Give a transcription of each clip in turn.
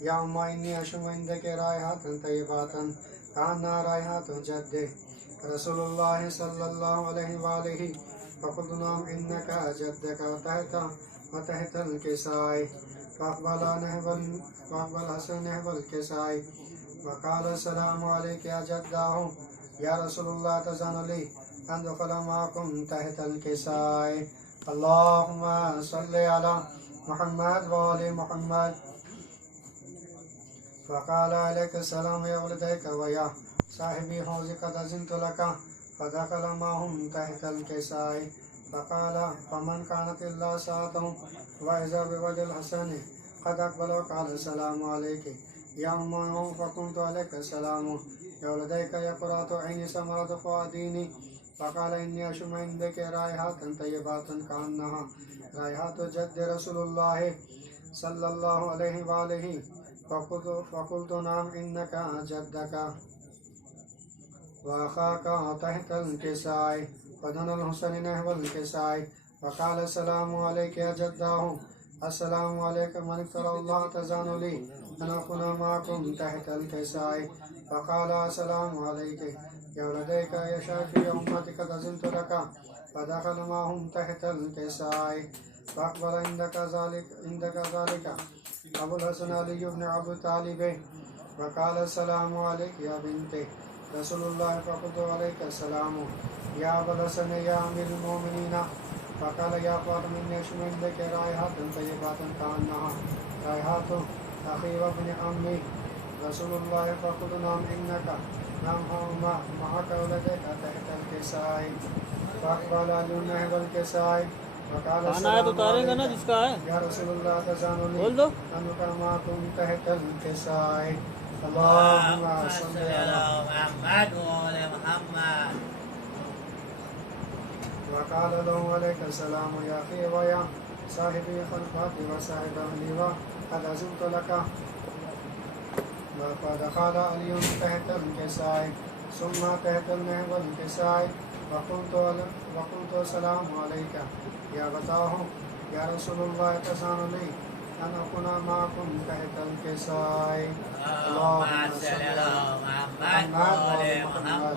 يا أم إني أشم عندك رائحة طيبة كأنها رائحة جده رسول الله صلى الله عليه وآله فقلت نعم إنك جدك وتحت الكساء فأقبل حسن نحو الكساء وقال السلام عليك يا جداه يا رسول الله تزن لي أن دخل معكم تحت الكساء. اللهم صل على محمد وآل محمد. فقال عليك السلام يا ولديك ويا صاحبي حوزي قد أذنت لك فدخل معهم تحت الكساء فقال فمن كانت إلا ساعته وإذا بوجه الحسن قد أقبل وقال السلام عليك يا أم فقمت عليك السلام يا ولديك يقرأت عيني ثمرة فؤاديني فقال إني أشم عندك رائحة طيبة كأنها رائحة جد رسول الله صلى الله عليه وآله فقلت نعم إنك جدك وأخاك تحت الكساء فدنا الحسن نحو الكساء وقال السلام عليك يا جداه السلام عليك من افترى الله تزان لي أن أكون معكم تحت الكساء فقال السلام عليك يا ولديك يا شافي أمتك تزنت لك فدخل معهم تحت الكساء فأقبل عندك ذلك أبو الحسن علي بن أبي طالب وقال السلام عليك يا بنتي رسول الله فقلت عليك السلام يا أبا الحسن يا أمير المؤمنين فقال يا فاطمة إني أشم عندك رائحة طيبة كأنها رائحة أخي وابن عمي رسول الله فقلت نعم إنك نعم معك ولديك تحت الكساء فأقبل علي نحو الكساء وقال السلام عليك يا رسول الله تزانني أنك معكم تحت الكساء. اللهم صل على محمد وآل محمد. وقال له عليك السلام يا أخي ويا صاحبي خلفاتي وصاحب أهلي وقد أذنت لك فدخل علي تحت الكساء ثم تحت نحو الكساء وقلت السلام عليك يا بتاه يا رسول الله تزان لي أن أكون معكم تحت الكساء. اللهم صل على محمد وآل محمد.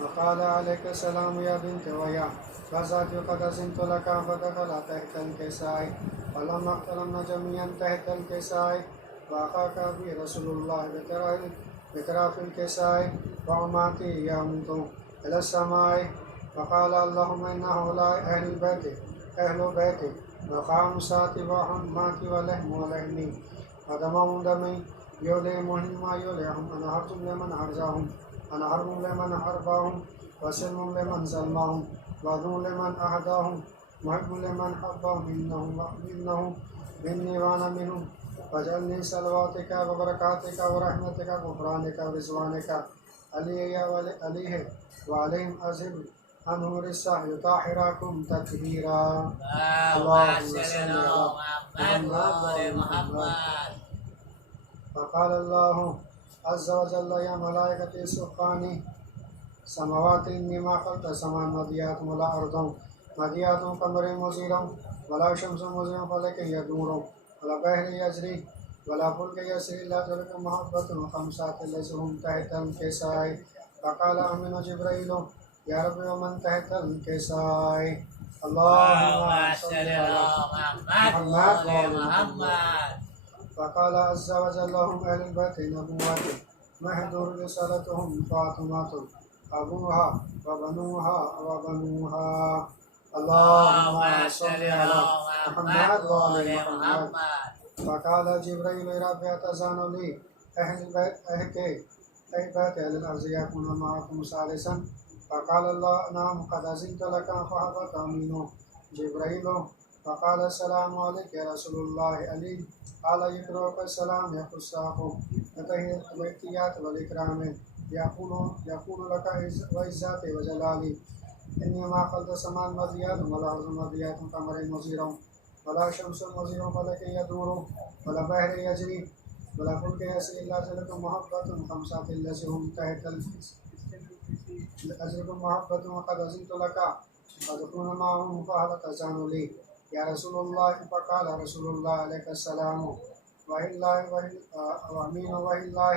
وقال عليك السلام يا بنت ويا فزاتي قد أذنت لك فدخل تحت الكساء فلما اقتربنا جميعا تحت الكساء وأخاك أبي رسول الله بتراف الكساء وأماتي يمت إلى السماء فقال اللهم إن هؤلاء أهل بيتي وخامساتي وحماتي ولحم ولحمي ودمهم دمي يوليهم ما يوليهم أنا حرب لمن أرزاهم أنا حرب لمن حرباهم وسلم لمن سلماهم وذو لمن أهداهم محب لمن حبهم إنه مني وأنا منهم واجعلني صلواتك وبركاتك ورحمتك وغفرانك ورضوانك عليه وعليهم أزل عنه رسا يطهركم تطهيرا. اللهم صل على محمد محمد. فقال الله عز وجل يا ملائكتي سبحاني سماوات إني ما خلقت سماء مضيات ولا أرض مضيات قمر مزير ولا شمس مزير فلك يدور ولا بحر يجري ولا فلك يسري إلا تلك محبة خمسات الذين هم تحت الكساء. فقال أمين جبريل يا رب ومن تحت الكساء. اللهم صل على محمد وآل محمد. فقال عز وجل هم أهل البيت نبوة محضور رسالتهم فاطمة أبوها وبنوها. اللهم صل على محمد وآل محمد. فقال جبريل رب أتزان لي أهل بيت أهل الأرض يكون معكم ثالثا فقال الله نعم قد أذنت لك فهبط أمينه جبريل فقال السلام عليك يا رسول الله علي قال يقرأك السلام يخصه الاحتياط والإكرام يقول لك وعزتي وجلالي إني ما خلقت سماء مضيات ولا أرض مضيات قمر مزير ولا شمس مزير فلك يدور ولا بحر يجري ولا فلك يسري إلا تلك محبة خمسات الذين هم تحت أجركم محبة وقد أذنت لك فادخلون معهم فهل تزان لي یا رسول اللہ فقال رسول اللہ علیہ السلام وامین واللہ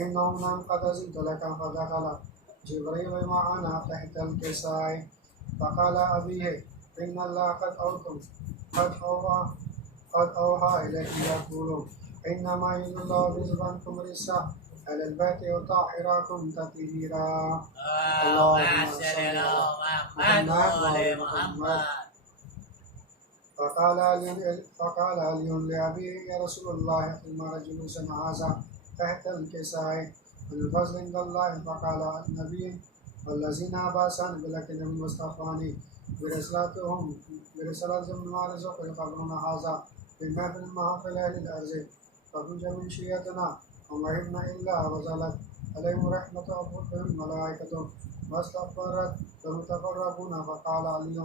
انہم نام قد ازنت لك فدخل جبريل معنا تحت الكساء فقال أبيه إن الله قد أوحى إليك يقول إنما يريد الله بذبحكم رجس أهل البيت وطهراكم تطهيرا. اللهم صل على محمد وعلى محمد. فقال علي لأبيه يا رسول الله ثم رجل سمع هذا تحت الكساء الفضل عند الله. فقال النبي والذين عباسان بلكن المصطفاني برسالتهم ما رزق يقبلون هذا بما في المحافل أهل الأرض فكنت من شيئتنا وما هبنا إلا وزالت عليهم رحمة ربهم الملائكة واستغفرت فمتفرقون. فقال علي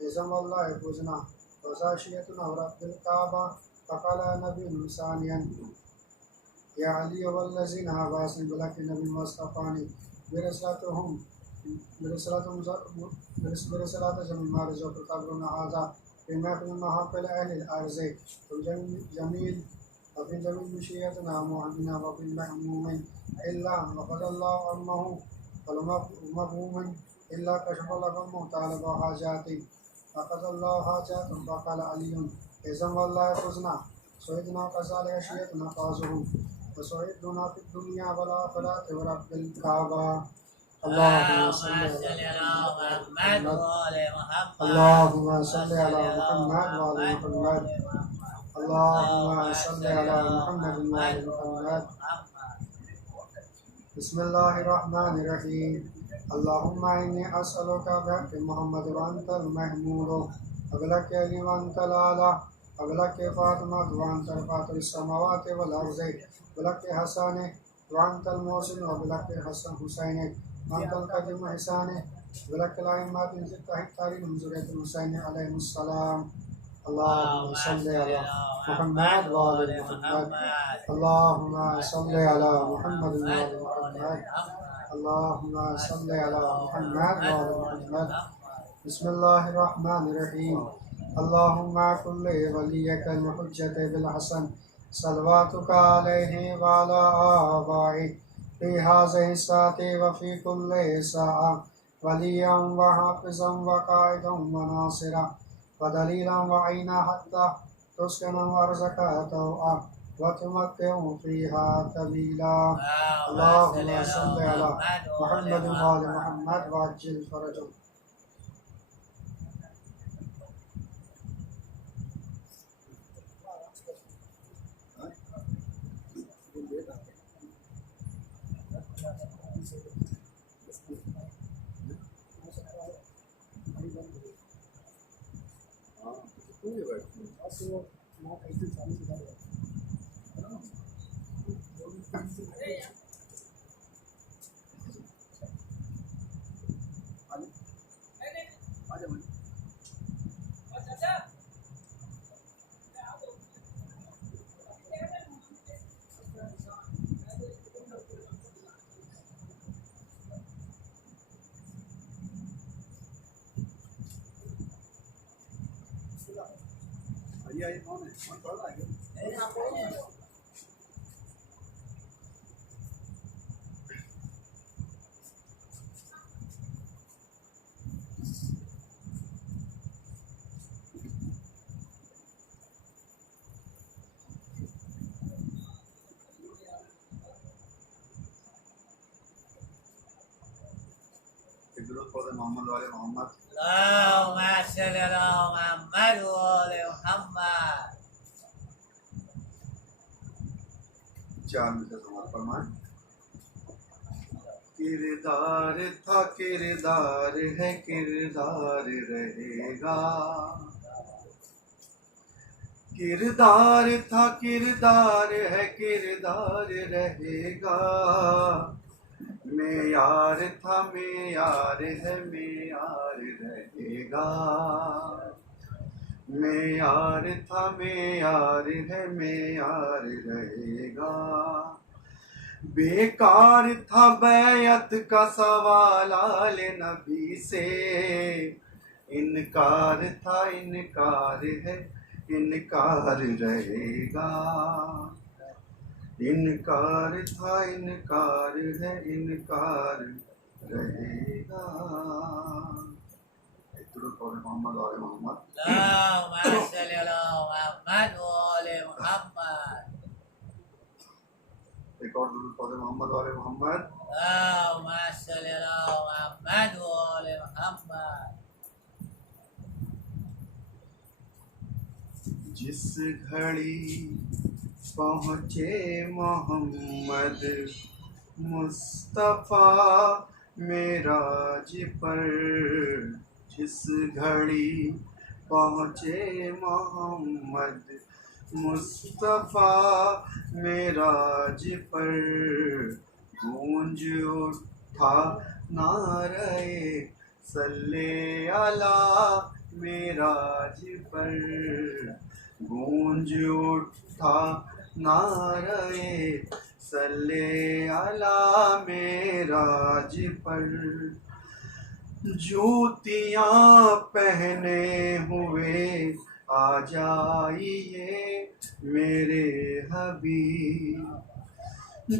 إذا والله فزنا وزاشيتنا ورب الكعبة. فقال النبي ثانيا يا علي والذين عباسان بلكن المصطفاني برسالتهم ما رزق يقبلون هذا بما في المحافل أهل الأرض جميل وفي جميل مشيئتنا معدنا وفي المهموم إلا وقد الله أمه والمغموم إلا كشف لكم طالب حاجاتي فقد الله حاجاتهم. فقال علي إذا والله فزنا سعدنا كذلك شيئتنا فازهم وسعدنا في الدنيا والآخرة ورب الكعبة. اللهم صل على محمد وعلى محمد. اللهم صل على محمد وعلى محمد. اللهم صل على محمد وعلى محمد. بسم الله الرحمن الرحيم. اللهم إني أسألك بحق محمد وأنت المحمود قبلك علي وأنت الأعلى قبلك فاطمة وأنت فاطر السماوات والأرض قبلك حسن وأنت المحسن وقبلك حسن حسين وأنت القديم حسان قبلك الأئمة من ستة هكتار من ذرية الحسين عليهم السلام. اللهم صل على محمد وعلى محمد. اللهم صل على محمد وعلى محمد. اللهم صل على محمد وعلى محمد. بسم الله الرحمن الرحيم. اللهم كن وليك الحجة بالحسن صلواتك عليه وعلى آبائه في هذه الساعة وفي كل ساعة وليا وحافظا وقائدا وناصرا ودليلا وعينا حتى تسكن وارزقك توعا وتمتع فيها طويلا. اللهم صل على محمد وعلى محمد وعجل فرجهم. محمد والے محمد. اللهم صل على محمد وعلى محمد. چار میں سے سماعت فرمائیں. کردار تھا کردار ہے کردار رہے گا. کردار تھا کردار ہے کردار رہے گا. معیار تھا معیار ہے معیار رہے گا. معیار تھا معیار ہے معیار رہے گا. بیکار تھا بیعت کا سوال آل نبی سے. انکار تھا انکار ہے انکار رہے گا، انکار تھا انکار ہے انکار رہے گا۔ درود پڑھ محمد و آل محمد۔ اللهم صل على محمد وآل محمد۔ ایک اور درود پڑھ محمد و آل محمد۔ اللهم صل على محمد وآل محمد۔ جس گھڑی پہنچے محمد مصطفیٰ معراج پر، جس گھڑی پہنچے محمد مصطفیٰ معراج پر، گونج اٹھا نعرہ صلی علی معراج پر، گونج اٹھا نعرہ صلی علی معراج پر، جوتیاں پہنے ہوئے آ جائیے میرے حبیب،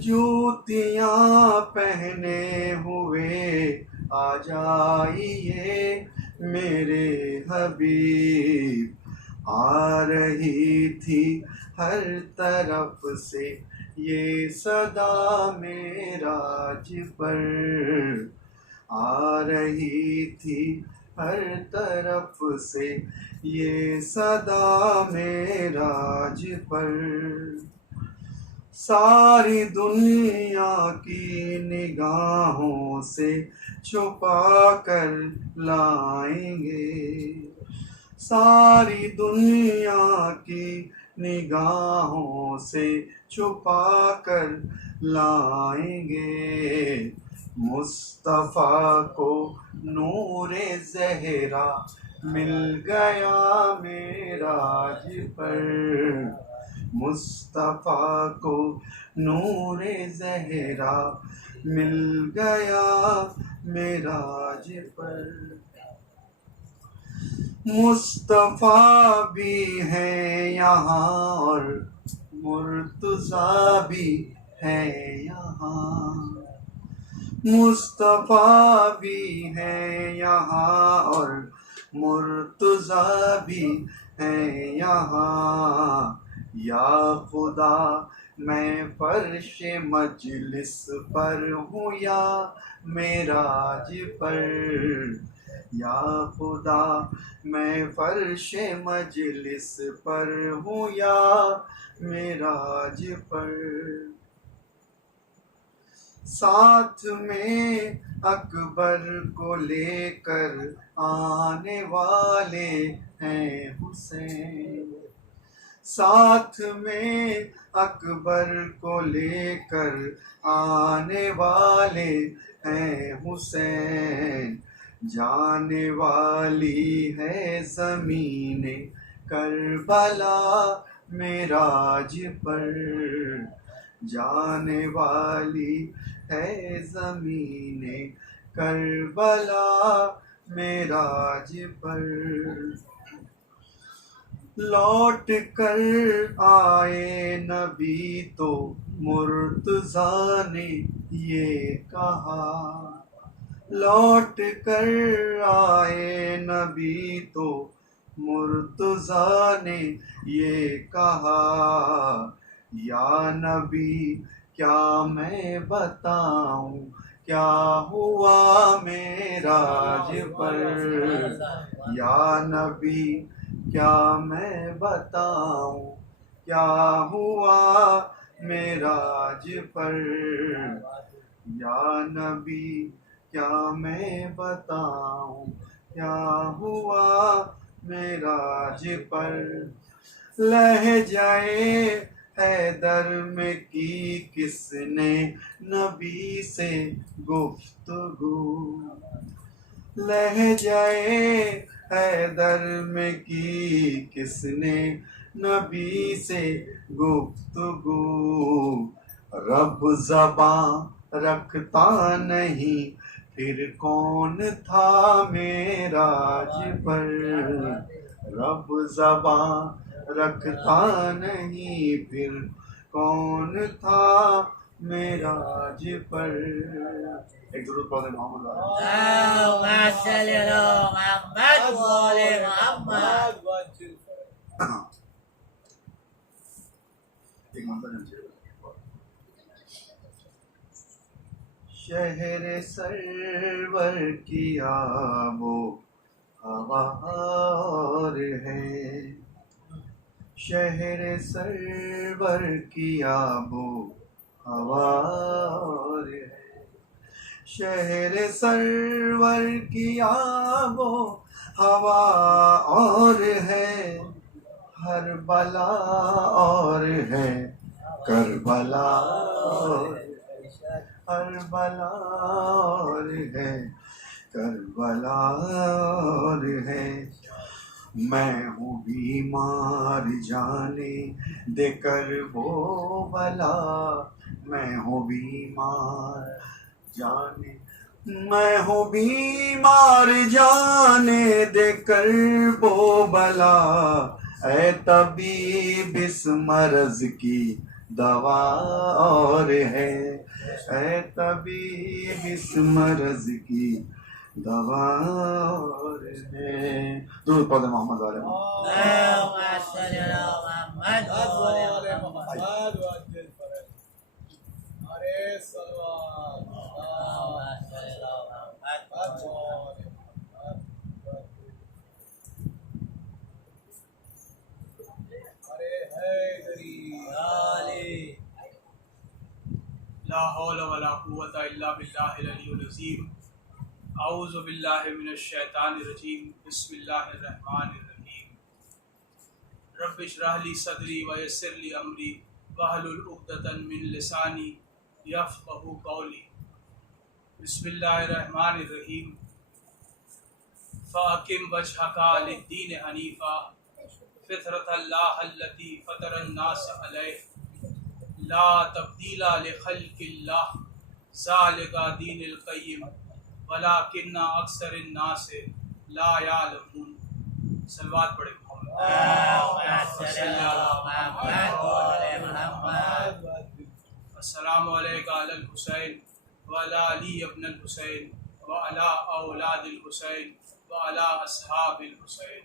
جوتیاں پہنے ہوئے آ جائیے میرے حبیب، آ رہی تھی ہر طرف سے یہ صدا معراج پر، آ رہی تھی ہر طرف سے یہ صدا معراج پر، ساری دنیا کی نگاہوں سے چھپا کر لائیں گے، ساری دنیا کی نگاہوں سے چھپا کر لائیں گے، مصطفیٰ کو نور زہرا مل گیا معراج پر، مصطفیٰ کو نور زہرا مل گیا معراج پر، مصطفیٰ بھی ہیں یہاں اور مرتضیٰ بھی ہے یہاں، مصطفیٰ بھی ہیں یہاں اور مرتضیٰ بھی ہیں یہاں، یا خدا میں فرش مجلس پر ہوں یا معراج پر، یا خدا میں فرش مجلس پر ہوں یا معراج پر، ساتھ میں اکبر کو لے کر آنے والے ہیں حسین، ساتھ میں اکبر کو لے کر آنے والے ہیں حسین، جانے والی ہے زمین کربلا معراج پر، جانے والی ہے زمین کربلا معراج پر، لوٹ کر آئے نبی تو مرتضیٰ نے یہ کہا، لوٹ کر آئے نبی تو مرتضیٰ نے یہ کہا، یا نبی کیا میں بتاؤں کیا ہوا معراج پر، یا نبی کیا میں بتاؤں کیا ہوا معراج پر، یا نبی کیا میں بتاؤں کیا ہوا معراج پر، لہجہ حیدر میں کی کس نے نبی سے گفتگو، لہجہ حیدر میں کی کس نے نبی سے گفتگو، رب زباں رکھتا نہیں پھر کون تھا معراج پر رب زباں رکھتا نہیں، پھر کون تھا معراج پر. ایک ضرور پڑھ محمد اللهم صل على محمد وآل محمد. ایک منظر شہر سرور کی آب و ہوا اور ہے، شہر سرور کی آب و ہوا اور ہے، شہر سرور کی آب و ہوا اور ہے، ہر بلا اور ہے کربلا اور ہے، ہر بلا اور ہے کربلا اور ہے. میں ہوں بیمار جانے دے کر وہ بلا، میں ہوں بیمار جانے، میں ہوں بیمار جانے دے کر وہ بلا، اے طبیب اس مرض کی دوا اور ہے، اے طبیب اس مرض کی دوا اور ہے. درود پڑھ محمد علیہ وسلم. اللهم صل على محمد وآل محمد. اللهم صل على محمد لا حول ولا قوة الا باللہ العلی العظیم. اعوذ باللہ من الشیطان الرجیم. بسم اللہ الرحمن الرحیم. رب اشرح لی صدری ویسر لی امری واحلل عقدۃ من لسانی یفقہوا قولی. بسم اللہ الرحمن الرحیم. فاقم وجہک للدین حنیفا فطرۃ اللہ التی فطر الناس علیہ لا تبدیل لخلق اللہ ذالک دین القیم ولکن اکثر الناس لا یعلمون. صلوات پڑھیں محمد. اللهم صل على محمد وآل محمد. السلام علیکم علی الحسین وعلی علی ابن الحسین وعلی اولاد الحسین وعلی اصحاب الحسین.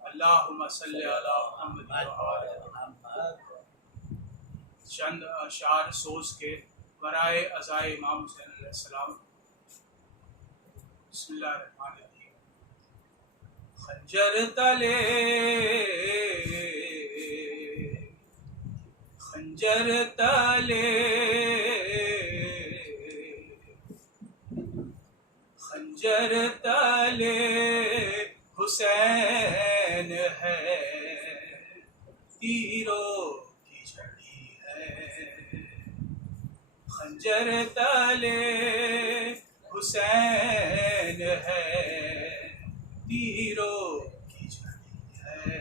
اللہم صلی علی محمد وآل محمد. چند اشعار سوز کے برائے عزائے امام حسین علیہ السلام. بسم اللہ الرحمن الرحیم. خنجر تلے خنجر تلے خنجر تلے حسین ہے، تیروں کی جھڑی ہے. خنجر تلے حسین ہے، تیروں کی جھڑی ہے.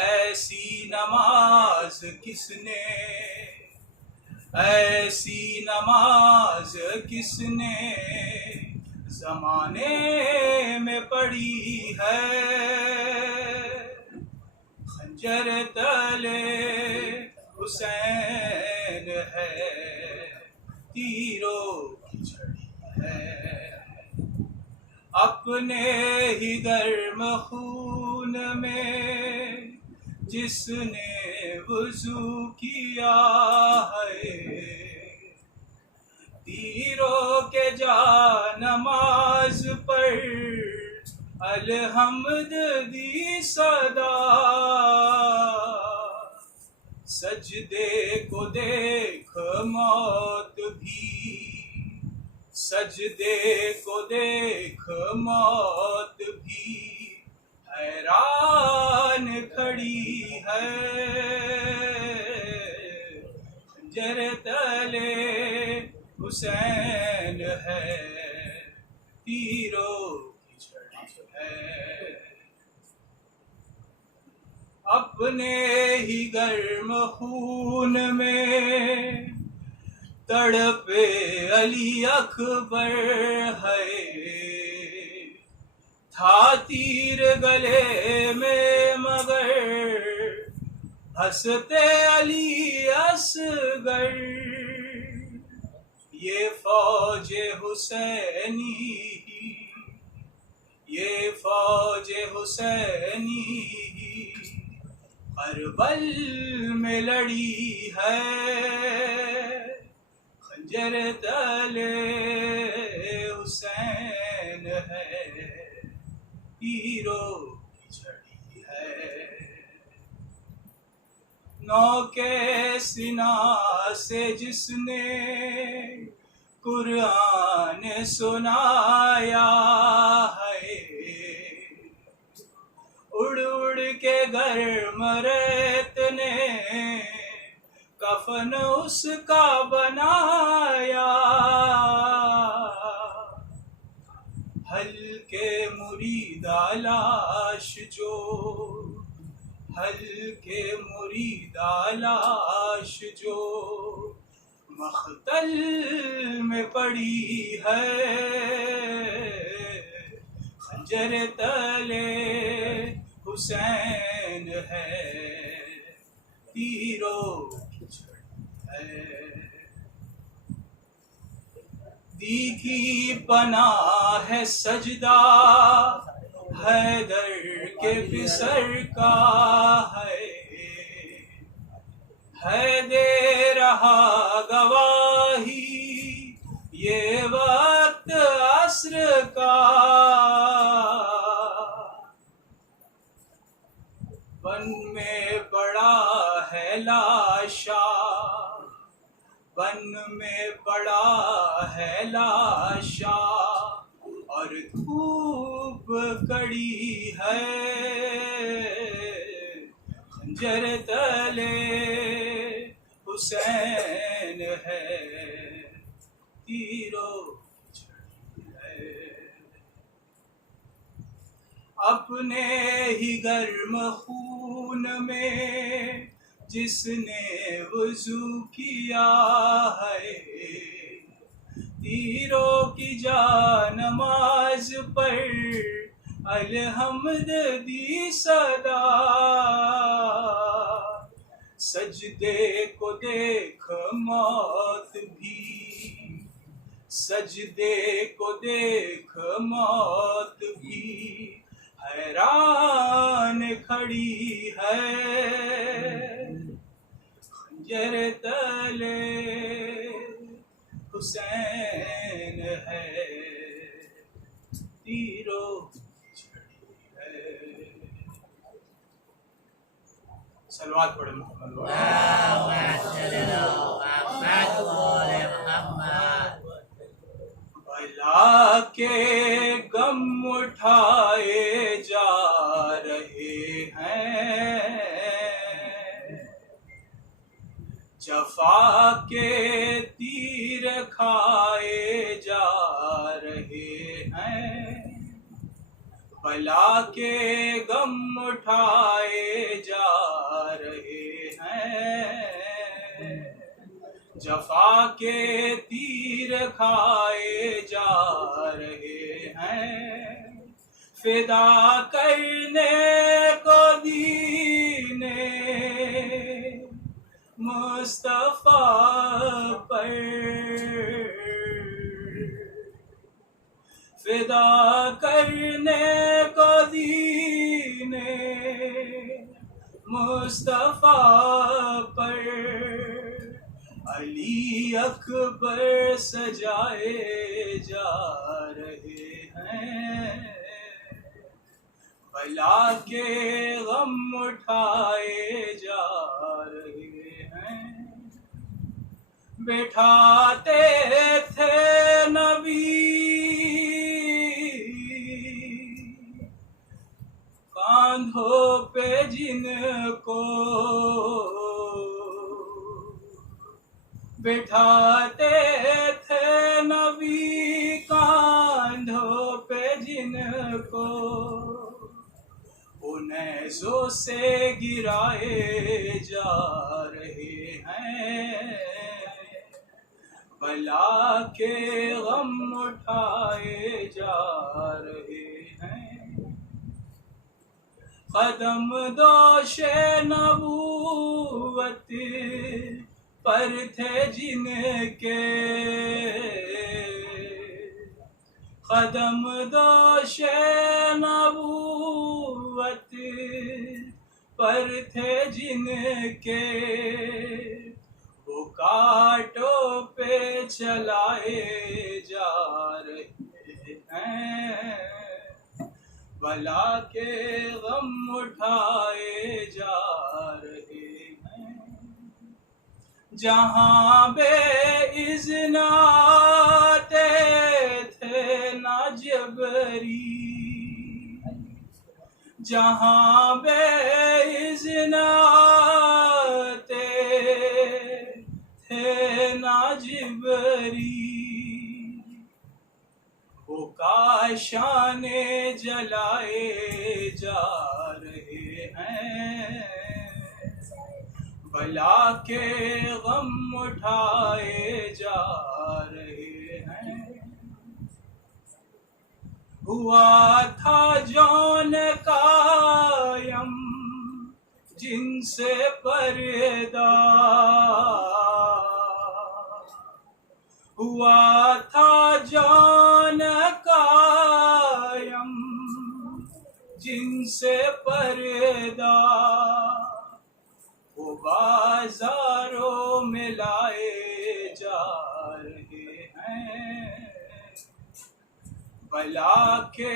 ایسی نماز کس نے، ایسی نماز کس نے زمانے میں پڑھی ہے. خنجر تلے حسین ہے، تیروں کی جھڑی ہے. اپنے ہی گرم خون میں جس نے وضو کیا ہے، تیروں کے جا نماز پر الحمد دی صدا. سجدے کو دیکھ موت بھی، سجدے کو دیکھ موت بھی حیران کھڑی ہے. خنجر تلے حسین ہے، تیروں کی جھڑی ہے. اپنے ہی گرم خون میں تڑپے علی اکبر ہے، تھا تیر گلے میں مگر ہنستے علی اصغر، یہ فوج حسینی، یہ فوج حسینی کربل میں لڑی ہے، خنجر تلے حسین ہے، تیروں کی جھڑی ہے، نو کے سنا سے جس نے قرآن سنایا ہے، اڑ اڑ کے گرم ریت نے کفن اس کا بنایا، ہلکے مریدہ لاش جو، ہلکے مریدہ لاش جو مختل میں پڑی ہے، خنجر تلے حسین ہے، تیروں کی جھڑی ہے، دیکھی پناہ ہے سجدہ حیدر کے پسر کا ہے دے رہا گواہی یہ وقت عصر کا، بن میں پڑا ہے لاشا، بن میں پڑا ہے لاشا، اور دھوپ کڑی ہے، خنجر تلے حسین ہے، تیروں کی جھڑی ہے، اپنے ہی گرم خون میں جس نے وضو کیا ہے، تیروں کی جانماز پر الحمد دی صدا، سجدے کو دیکھ موت بھی، سجدے کو دیکھ موت بھی حیران کھڑی ہے، خنجر تلے حسین ہے، تیروں کی جھڑی ہے، صلوات پڑھیں محمد بلا کے غم اٹھائے جا رہے ہیں، جفا کے تیر کھائے جا رہے ہیں، بلا کے غم اٹھائے جا رہے ہیں، جفا کے تیر کھائے جا رہے ہیں، فدا کرنے کو دین مصطفیٰ پر، فدا کرنے کو دین مصطفیٰ پر، علی اکبر سجائے جا رہے ہیں، بلا کے غم اٹھائے جا رہے ہیں، بٹھاتے تھے نبی کاندھوں پہ جن کو، بٹھاتے تھے نبی کاندھوں پہ جن کو، نیزوں سے گرائے جا رہے ہیں، بلا کے غم اٹھائے جا رہے ہیں، قدم دوش نبوت پر تھے جن کے، قدم دوش نبوت پر تھے جن کے، وہ کانٹوں پہ چلائے جا رہے ہیں، بلا کے غم اٹھائے جا رہے ہیں، جہاں بے اذن آتے تھے نہ جبری، جہاں بے اذن آتے تھے نہ جبری، وہ کاشان جلائے جا رہے ہیں، بلا کے غم اٹھائے جا رہے ہیں، ہوا تھا جون قائم جن سے پردہ، ہوا تھا جون قائم جن سے پردہ، وہ بازاروں میں لائے جا رہے ہیں، بلا کے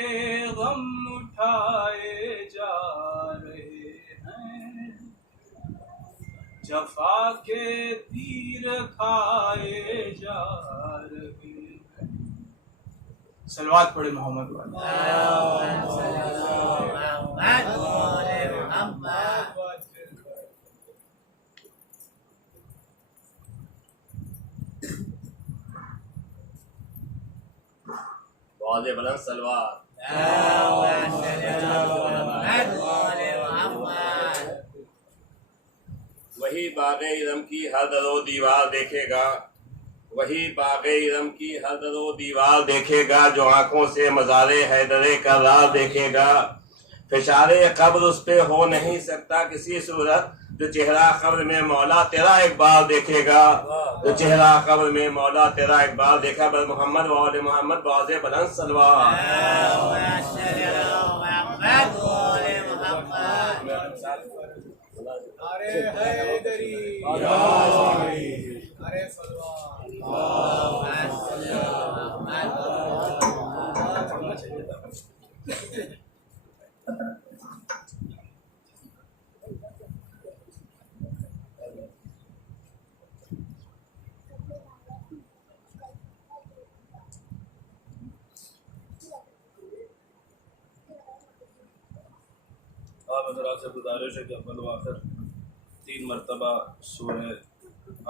غم اٹھائے جا رہے ہیں، جفا کے تیر کھائے جا رہے ہیں۔ صلوات پڑھے محمد بہت بلند صلوات۔ وہی باغ ارم کی ہر در و دیوار دیکھے گا، وہی باغ ارم کی ہر در و دیوار دیکھے گا، جو آنکھوں سے مزار حیدر کرار دیکھے گا، فشار قبر اس پہ ہو نہیں سکتا کسی صورت، جو چہرہ قبر میں مولا تیرا ایک بار دیکھے گا، جو چہرہ قبر میں مولا تیرا ایک بار دیکھا، بر محمد و آل محمد باز بلند صلوات۔ آپ حضرات سے گزارش ہے کہ اول و آخر 3 مرتبہ سورہ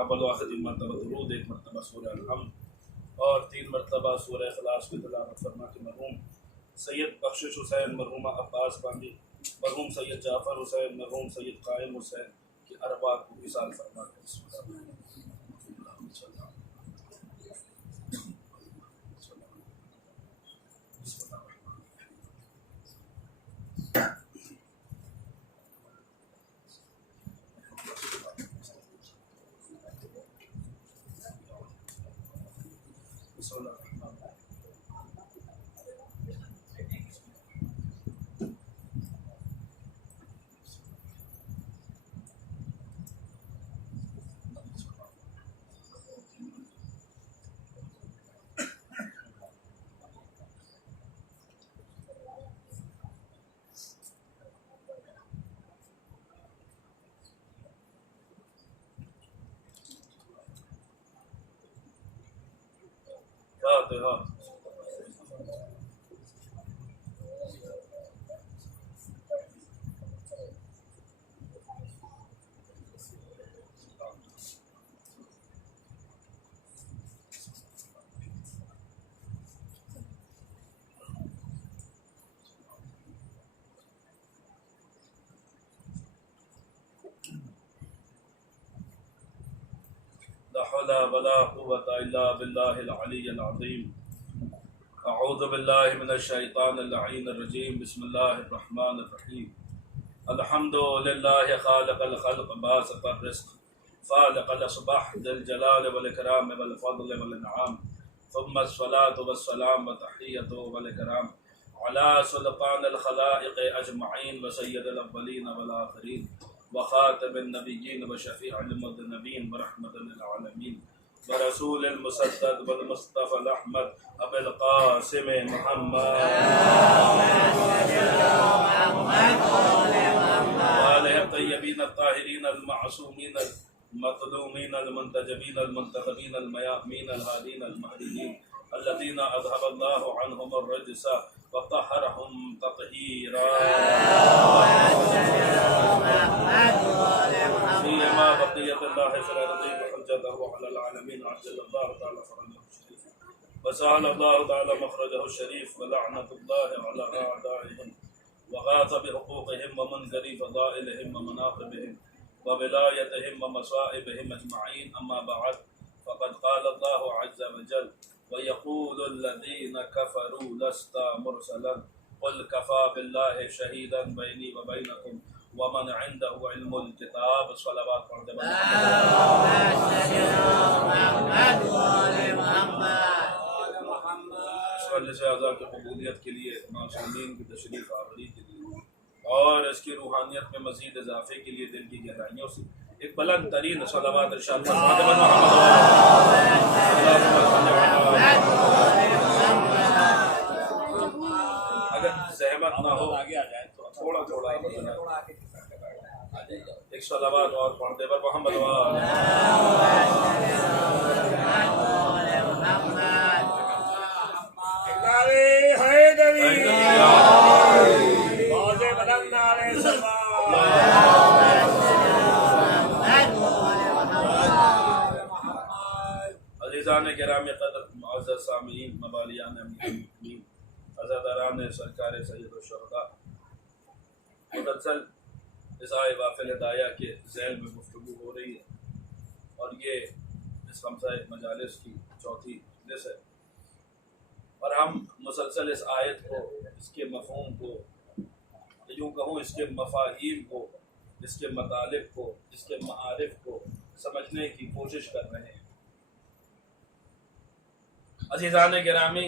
اول و آخر 3 مرتبہ درود، 1 مرتبہ سورہ الحمد اور 3 مرتبہ سورہ اخلاص کی تلاوت فرما کے مرحوم سید بخشش حسین، مرحومہ عباس بانگی، مرحوم سید جعفر حسین، مرحوم سید قائم حسین کی ارواح کو وصال فرما کے فاتحہ۔ لا حول حول ولا قوة إلا بالله العلي العظيم. أعوذ بالله من الشيطان اللعين الرجيم. بسم الله الرحمن الرحيم. الحمد لله خالق الخلق باسط الرزق فالق الأصباح ذي الجلال والإكرام والفضل والإنعام، ثم الصلاة والسلام وتحية والإكرام على سلطان الخلائق أجمعين وسيد الأولين والآخرين وخاتم النبيين وشفيع المذنبين ورحمة للعالمين ورسول المسدد والمصطفى الأحمد أبي القاسم محمد وآله الطيبين الطاهرين المعصومين المظلومين المنتجبين المنتخبين الميامين الهادين المهديين الذين أذهب الله عنهم الرجس وطهرهم تطهيرا فيما بقية الله في الأرض وحجته على العالمين عجل الله تعالى فرجه الشريف وسهل الله تعالى مخرجه الشريف ولعنة الله على أعدائهم وغاث بحقوقهم ومنكر فضائلهم ومناقبهم وولايتهم ومصائبهم أجمعين. أما بعد فقد قال الله عز وجل ويقول الذين كفروا لست مرسلا قل كفى بالله شهيدا بيني وبينكم ومن عنده علم الكتاب. صلوات اس اعضاء کی قبولیت کے لیے معصومین کی تشریف آوری کے لیے اور اس کی روحانیت میں مزید اضافے کے لیے دل کی گہرائیوں سے ایک بلند ترین صلوات ارشاد اگر زحمت نہ ہو تو تھوڑا تھوڑا ایک صلوات اور پڑھتے پر محمد عزیزان گرامی قدر معزز سامعین مبالیان امین عزاداران سرکار سید الشہداء، مسلسل اسائے وافل ہدایہ کے ذیل میں گفتگو ہو رہی ہے اور یہ اس خمسہ مجالس کی چوتھی مجلس ہے اور ہم مسلسل اس آیت کو، اس کے مفہوم کو، یوں کہوں اس کے مفاہیم کو، اس کے مطالب کو، اس کے معارف کو سمجھنے کی کوشش کر رہے ہیں. عزیزان گرامی،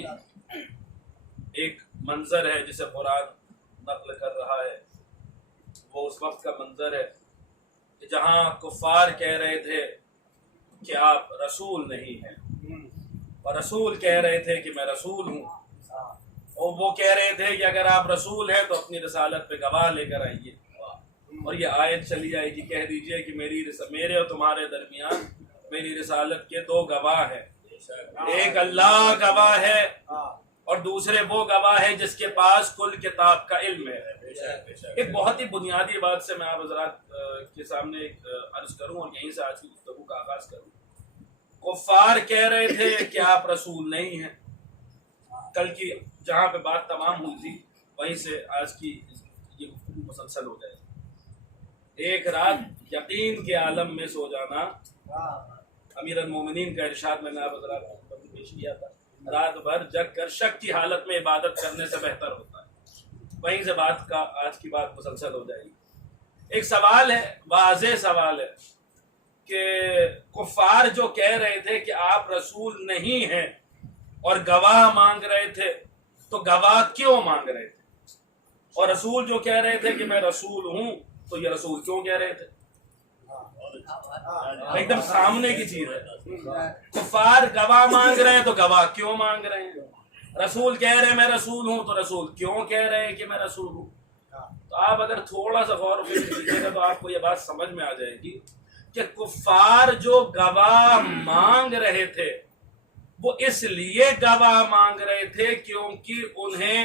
ایک منظر ہے جسے قرآن نقل کر رہا ہے، وہ اس وقت کا منظر ہے کہ جہاں کفار کہہ رہے تھے کہ آپ رسول نہیں ہیں اور رسول کہہ رہے تھے کہ میں رسول ہوں، اور وہ کہہ رہے تھے کہ اگر آپ رسول ہیں تو اپنی رسالت پہ گواہ لے کر آئیے، اور یہ آیت چلی آئے گی، کہہ دیجئے کہ میرے اور تمہارے درمیان میری رسالت کے دو گواہ ہیں، ایک اللہ گواہ ہے اور دوسرے وہ گواہ ہے جس کے پاس کل کتاب کا علم ہے. ایک بہت ہی بنیادی بات سے میں آپ حضرات کے سامنے عرض کروں اور یہیں سے آج کی گفتگو کا آغاز کروں. کفار کہہ رہے تھے کہ آپ رسول نہیں ہیں. کل کی جہاں پہ بات تمام ہوئی تھی وہیں سے آج کی یہ گفتگو مسلسل ہو جائے گی. ایک رات یقین کے عالم میں سو جانا، امیر المومنین کا ارشاد میں نے آپ حضرات کو پیش کیا تھا، رات بھر جگ کر شک کی حالت میں عبادت کرنے سے بہتر ہوتا ہے. وہیں سے بات کا آج کی بات مسلسل ہو جائے گی. ایک سوال ہے، واضح سوال ہے کہ کفار جو کہہ رہے تھے کہ آپ رسول نہیں ہیں اور گواہ مانگ رہے تھے، تو گواہ کیوں مانگ رہے تھے؟ اور رسول جو کہہ رہے تھے کہ میں رسول ہوں، تو یہ رسول کیوں کہہ رہے تھے؟ ایک دم سامنے کی چیز ہے. کفار گواہ مانگ رہے ہیں تو گواہ کیوں مانگ رہے ہیں؟ رسول کہہ رہے ہیں میں رسول ہوں، تو رسول کیوں کہہ رہے ہیں کہ میں رسول ہوں؟ تو آپ اگر تھوڑا سا غور و فکر کیجیے گا تو آپ کو یہ بات سمجھ میں آ جائے گی کہ کفار جو گواہ مانگ رہے تھے وہ اس لیے گواہ مانگ رہے تھے کیونکہ انہیں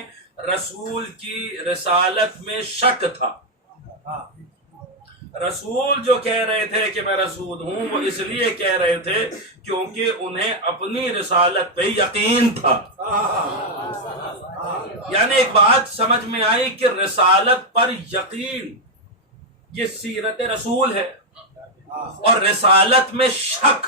رسول کی رسالت میں شک تھا. رسول جو کہہ رہے تھے کہ میں رسول ہوں، وہ اس لیے کہہ رہے تھے کیونکہ انہیں اپنی رسالت پہ یقین تھا. یعنی ایک بات سمجھ میں آئی کہ رسالت پر یقین یہ سیرت رسول ہے، اور رسالت میں شک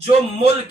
جو ملک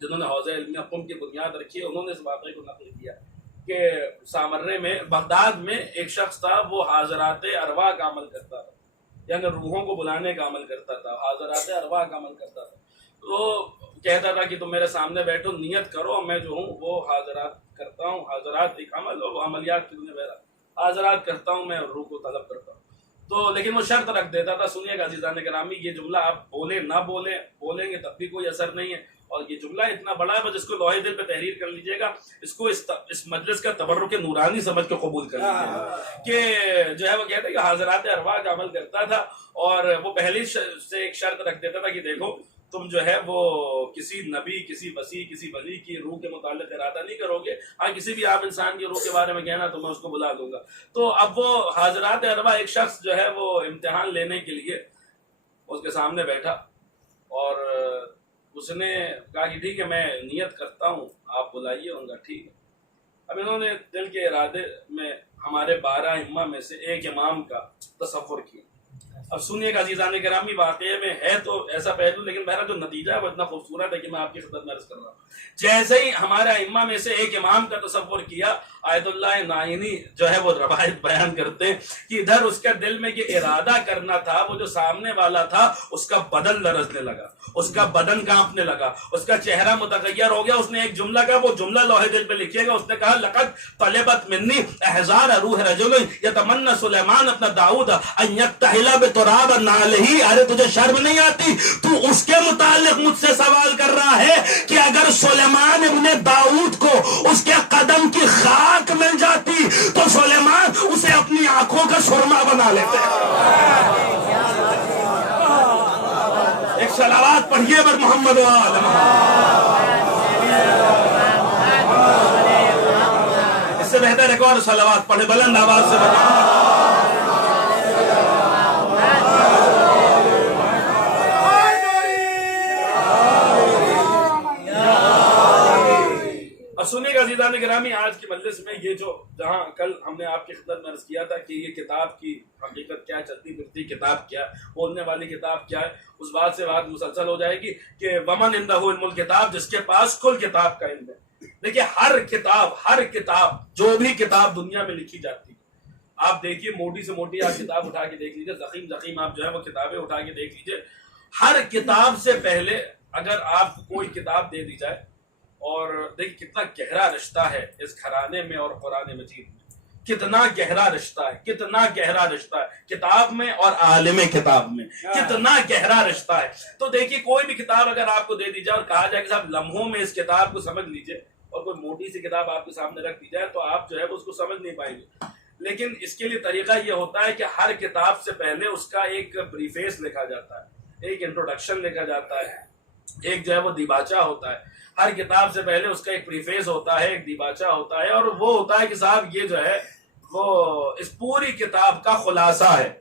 جنہوں نے حوض علم قم کی بنیاد رکھی ہے، انہوں نے اس واقعے کو نقل کیا کہ سامرے میں بغداد میں ایک شخص تھا، وہ حاضرات ارواح کا عمل کرتا تھا، یعنی روحوں کو بلانے کا عمل کرتا تھا، حاضرات ارواح کا عمل کرتا تھا. تو کہتا تھا کہ تم میرے سامنے بیٹھو، نیت کرو، میں جو ہوں وہ حاضرات کرتا ہوں. حاضرات ایک عمل اور وہ عملیات کی دنیا بہرحال حاضرات کرتا ہوں میں، روح کو طلب کرتا ہوں. تو لیکن وہ شرط رکھ دیتا تھا. سنیے گا عزیزان گرامی، یہ جملہ آپ بولیں نہ بولیں، بولیں گے تب بھی کوئی اثر نہیں ہے، اور یہ جملہ اتنا بڑا ہے، بس اس کو لوہے دل پہ تحریر کر لیجئے گا، اس کو اس مجلس کا تبرک نورانی سمجھ کے قبول کر لیجئے کہ جو ہے وہ کہتے ہیں کہ حاضرات ارواح کا عمل کرتا تھا، اور وہ پہلی سے ایک شرط رکھ دیتا تھا کہ دیکھو تم جو ہے وہ کسی نبی، کسی وسیع، کسی ولی کی روح کے متعلق ارادہ نہیں کرو گے، ہاں کسی بھی عام انسان کی روح کے بارے میں کہنا تو میں اس کو بلا دوں گا. تو اب وہ حاضرات ارواح ایک شخص جو ہے وہ امتحان لینے کے لیے اس کے سامنے بیٹھا، اور اس نے کہا کہ ٹھیک ہے میں نیت کرتا ہوں، آپ بلائیے. ان کا ٹھیک ہے. اب انہوں نے دل کے ارادے میں ہمارے 12 ائمہ میں سے ایک امام کا تصور کیا. اب سنیے گا عزیزان گرامی، واقعے میں ہے تو ایسا پہلو، لیکن میرا جو نتیجہ ہے وہ اتنا خوبصورت ہے کہ میں آپ کی خدمت میں عرض کر رہا ہوں. جیسے ہی ہمارے ائمہ میں سے ایک امام کا تصور کیا، آیت اللہ نائینی جو ہے وہ روایت بیان کرتے ہیں کہ ادھر اس کا دل میں یہ ارادہ کرنا تھا، وہ جو سامنے والا تھا اس کا بدن لرزنے لگا، اس کا بدن کانپنے لگا، اس کا چہرہ متغیر ہو گیا. اس نے ایک جملہ کہا، وہ جملہ لوہے دل پہ لکھیے گا. اس نے کہا لقد طلبت منی احزار روح رجل یتمنى سلیمان ابن داؤد ان یکتحل بتراب نعلہ. ارے تجھے شرم نہیں آتی؟ تو اس کے متعلق مجھ سے سوال کر رہا ہے کہ اگر سلیمان ابن داؤد کو اس کے قدم کی خاک مل جاتی تو سلیمان اسے اپنی آنکھوں کا سرما بنا لیتے. ایک صلوات پڑھیے بر محمد و آل محمد. اس سے بہتر ایک اور صلوات پڑھے بلند آواز سے. اب سنیے گا عزیزان گرامی، آج کی مجلس میں یہ جو جہاں کل ہم نے آپ کی خدمت میں عرض کیا تھا کہ یہ کتاب کی حقیقت کیا، چلتی پھرتی کتاب کیا، بولنے والی کتاب کیا ہے، اس بات سے بات مسلسل ہو جائے گی کہ ومن عنده علم الکتاب، جس کے پاس کل کتاب کا علم ہے. دیکھیے ہر کتاب جو بھی کتاب دنیا میں لکھی جاتی ہے، آپ دیکھیے موٹی سے موٹی آپ کتاب اٹھا کے دیکھ لیجیے، زخیم آپ جو ہے وہ کتابیں اٹھا کے دیکھ لیجیے. ہر کتاب سے پہلے اگر آپ کو کوئی کتاب دے دی جائے، اور دیکھیں کتنا گہرا رشتہ ہے اس گھرانے میں اور قرآن مجید میں، کتنا گہرا رشتہ ہے، کتنا گہرا رشتہ ہے کتاب میں اور عالم کتاب میں، کتنا گہرا رشتہ ہے. تو دیکھیے کوئی بھی کتاب اگر آپ کو دے دی جائے اور کہا جائے کہ صاحب لمحوں میں اس کتاب کو سمجھ لیجئے، اور کوئی موٹی سی کتاب آپ کے سامنے رکھ دی جائے تو آپ جو ہے اس کو سمجھ نہیں پائیں گے. لیکن اس کے لیے طریقہ یہ ہوتا ہے کہ ہر کتاب سے پہلے اس کا ایک پریفیس لکھا جاتا ہے، ایک انٹروڈکشن لکھا جاتا ہے، ایک جو ہے وہ دیباچہ ہوتا ہے. ہر کتاب سے پہلے اس کا ایک پریفیس ہوتا ہے، ایک دیباچہ ہوتا ہے، اور وہ ہوتا ہے کہ صاحب یہ جو ہے وہ اس پوری کتاب کا خلاصہ ہے.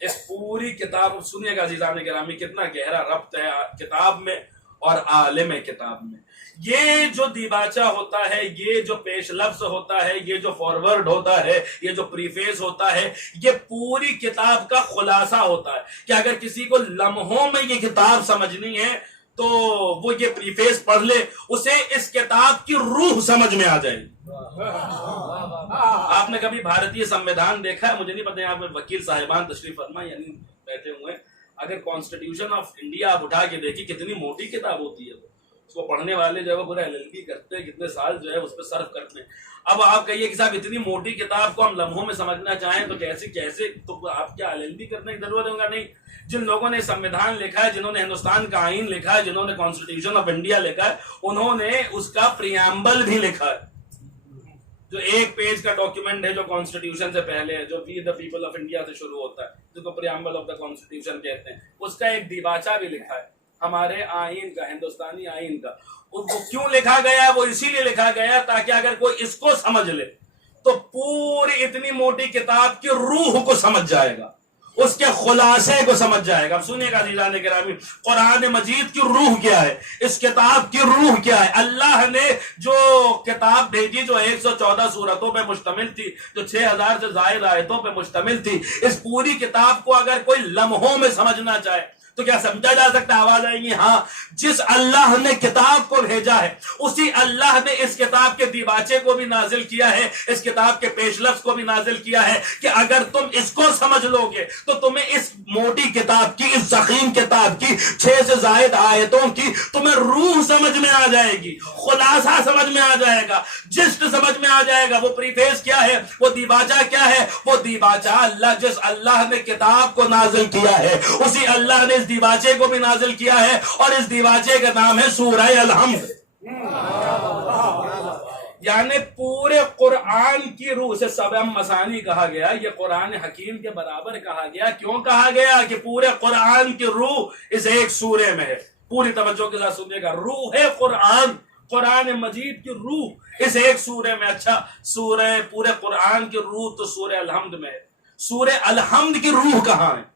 اس پوری کتاب، سنیے گا عزیزان گرامی کتنا گہرا ربط ہے کتاب میں اور عالم کتاب میں. یہ جو دیباچہ ہوتا ہے، یہ جو پیش لفظ ہوتا ہے، یہ جو فارورڈ ہوتا ہے، یہ جو پریفیس ہوتا ہے، یہ پوری کتاب کا خلاصہ ہوتا ہے کہ اگر کسی کو لمحوں میں یہ کتاب سمجھنی ہے تو وہ یہ پریفیس پڑھ لے، اسے اس کتاب کی روح سمجھ میں آ جائے گی. آپ نے کبھی بھارتیہ سمویدھان دیکھا ہے؟ مجھے نہیں پتا، یہاں پہ وکیل صاحبان تشریف فرما یعنی بیٹھے ہوئے ہیں. اگر کانسٹیٹیوشن آف انڈیا آپ اٹھا کے دیکھیں کتنی موٹی کتاب ہوتی ہے، اس کو پڑھنے والے جو ہے وہ پورا LLB کرتے ہیں، کتنے سال جو ہے اس پہ صرف کرتے ہیں. اب آپ کہیے کہ صاحب اتنی موٹی کتاب کو ہم لمحوں میں سمجھنا چاہیں تو کیسے تو آپ کیا LLB کرنے کی ضرورت ہوگا؟ نہیں. جن لوگوں نے سمویدھان لکھا ہے، جنہوں نے ہندوستان کا آئین لکھا ہے، جنہوں نے کانسٹیٹیوشن آف انڈیا لکھا ہے، انہوں نے اس کا پریامبل بھی لکھا ہے، جو 1 پیج کا ڈاکیومنٹ ہے جو کانسٹیٹیوشن سے پہلے ہے، جو وی دا پیپل آف انڈیا سے شروع ہوتا ہے، جس کو پریامبل آف دا کانسٹیٹیوشن کہتے ہیں. اس کا ایک دیباچہ بھی لکھا ہے ہمارے آئین کا، ہندوستانی آئین کا. وہ کیوں لکھا گیا ہے؟ وہ اسی لیے لکھا گیا ہے تاکہ اگر کوئی اس کو سمجھ لے تو پوری اتنی موٹی کتاب کی روح کو سمجھ جائے گا، اس کے خلاصے کو سمجھ جائے گا. اب سنیے گا عزیزان گرامی، قرآن مجید کی روح کیا ہے، اس کتاب کی روح کیا ہے. اللہ نے جو کتاب بھیجی جو 114 سورتوں پہ مشتمل تھی، جو 6000 سے زائد آیتوں پہ مشتمل تھی، اس پوری کتاب کو اگر کوئی لمحوں میں سمجھنا چاہے تو کیا سمجھا جا سکتا ہے؟ آواز آئیں گی ہاں، جس اللہ نے کتاب کو بھیجا ہے اسی اللہ نے اس کتاب کے دیباچے کو بھی نازل کیا ہے، اس کتاب کے پیش لفظ کو بھی نازل کیا ہے کہ اگر تم اس کو سمجھ لو گے تو تمہیں اس موٹی کتاب کی، اس ضخیم کتاب کی 6 سے زائد آیتوں کی تمہیں روح سمجھ میں آ جائے گی، خلاصہ سمجھ میں آ جائے گا، جسٹ سمجھ میں آ جائے گا۔ وہ پریفیس کیا ہے، وہ دیباچہ کیا ہے؟ وہ دیباچہ جس اللہ نے کتاب کو نازل کیا ہے اسی اللہ نے اس دیباچے کو بھی نازل کیا ہے، اور اس دیباچے کا نام ہے سورہ الحمد۔ یعنی پورے قرآن کی روح سے سبع مثانی کہا گیا، یہ قرآن حکیم کے برابر کہا گیا۔ کیوں کہا گیا؟ کہ پورے قرآن کی روح اس ایک سورے میں ہے۔ پوری توجہ کے ساتھ سنیے گا، روح ہے قرآن، قرآن مجید کی روح اس ایک سورے میں۔ اچھا، سورہ پورے قرآن کی روح تو سورہ الحمد میں ہے، سورہ الحمد کی روح کہاں ہے؟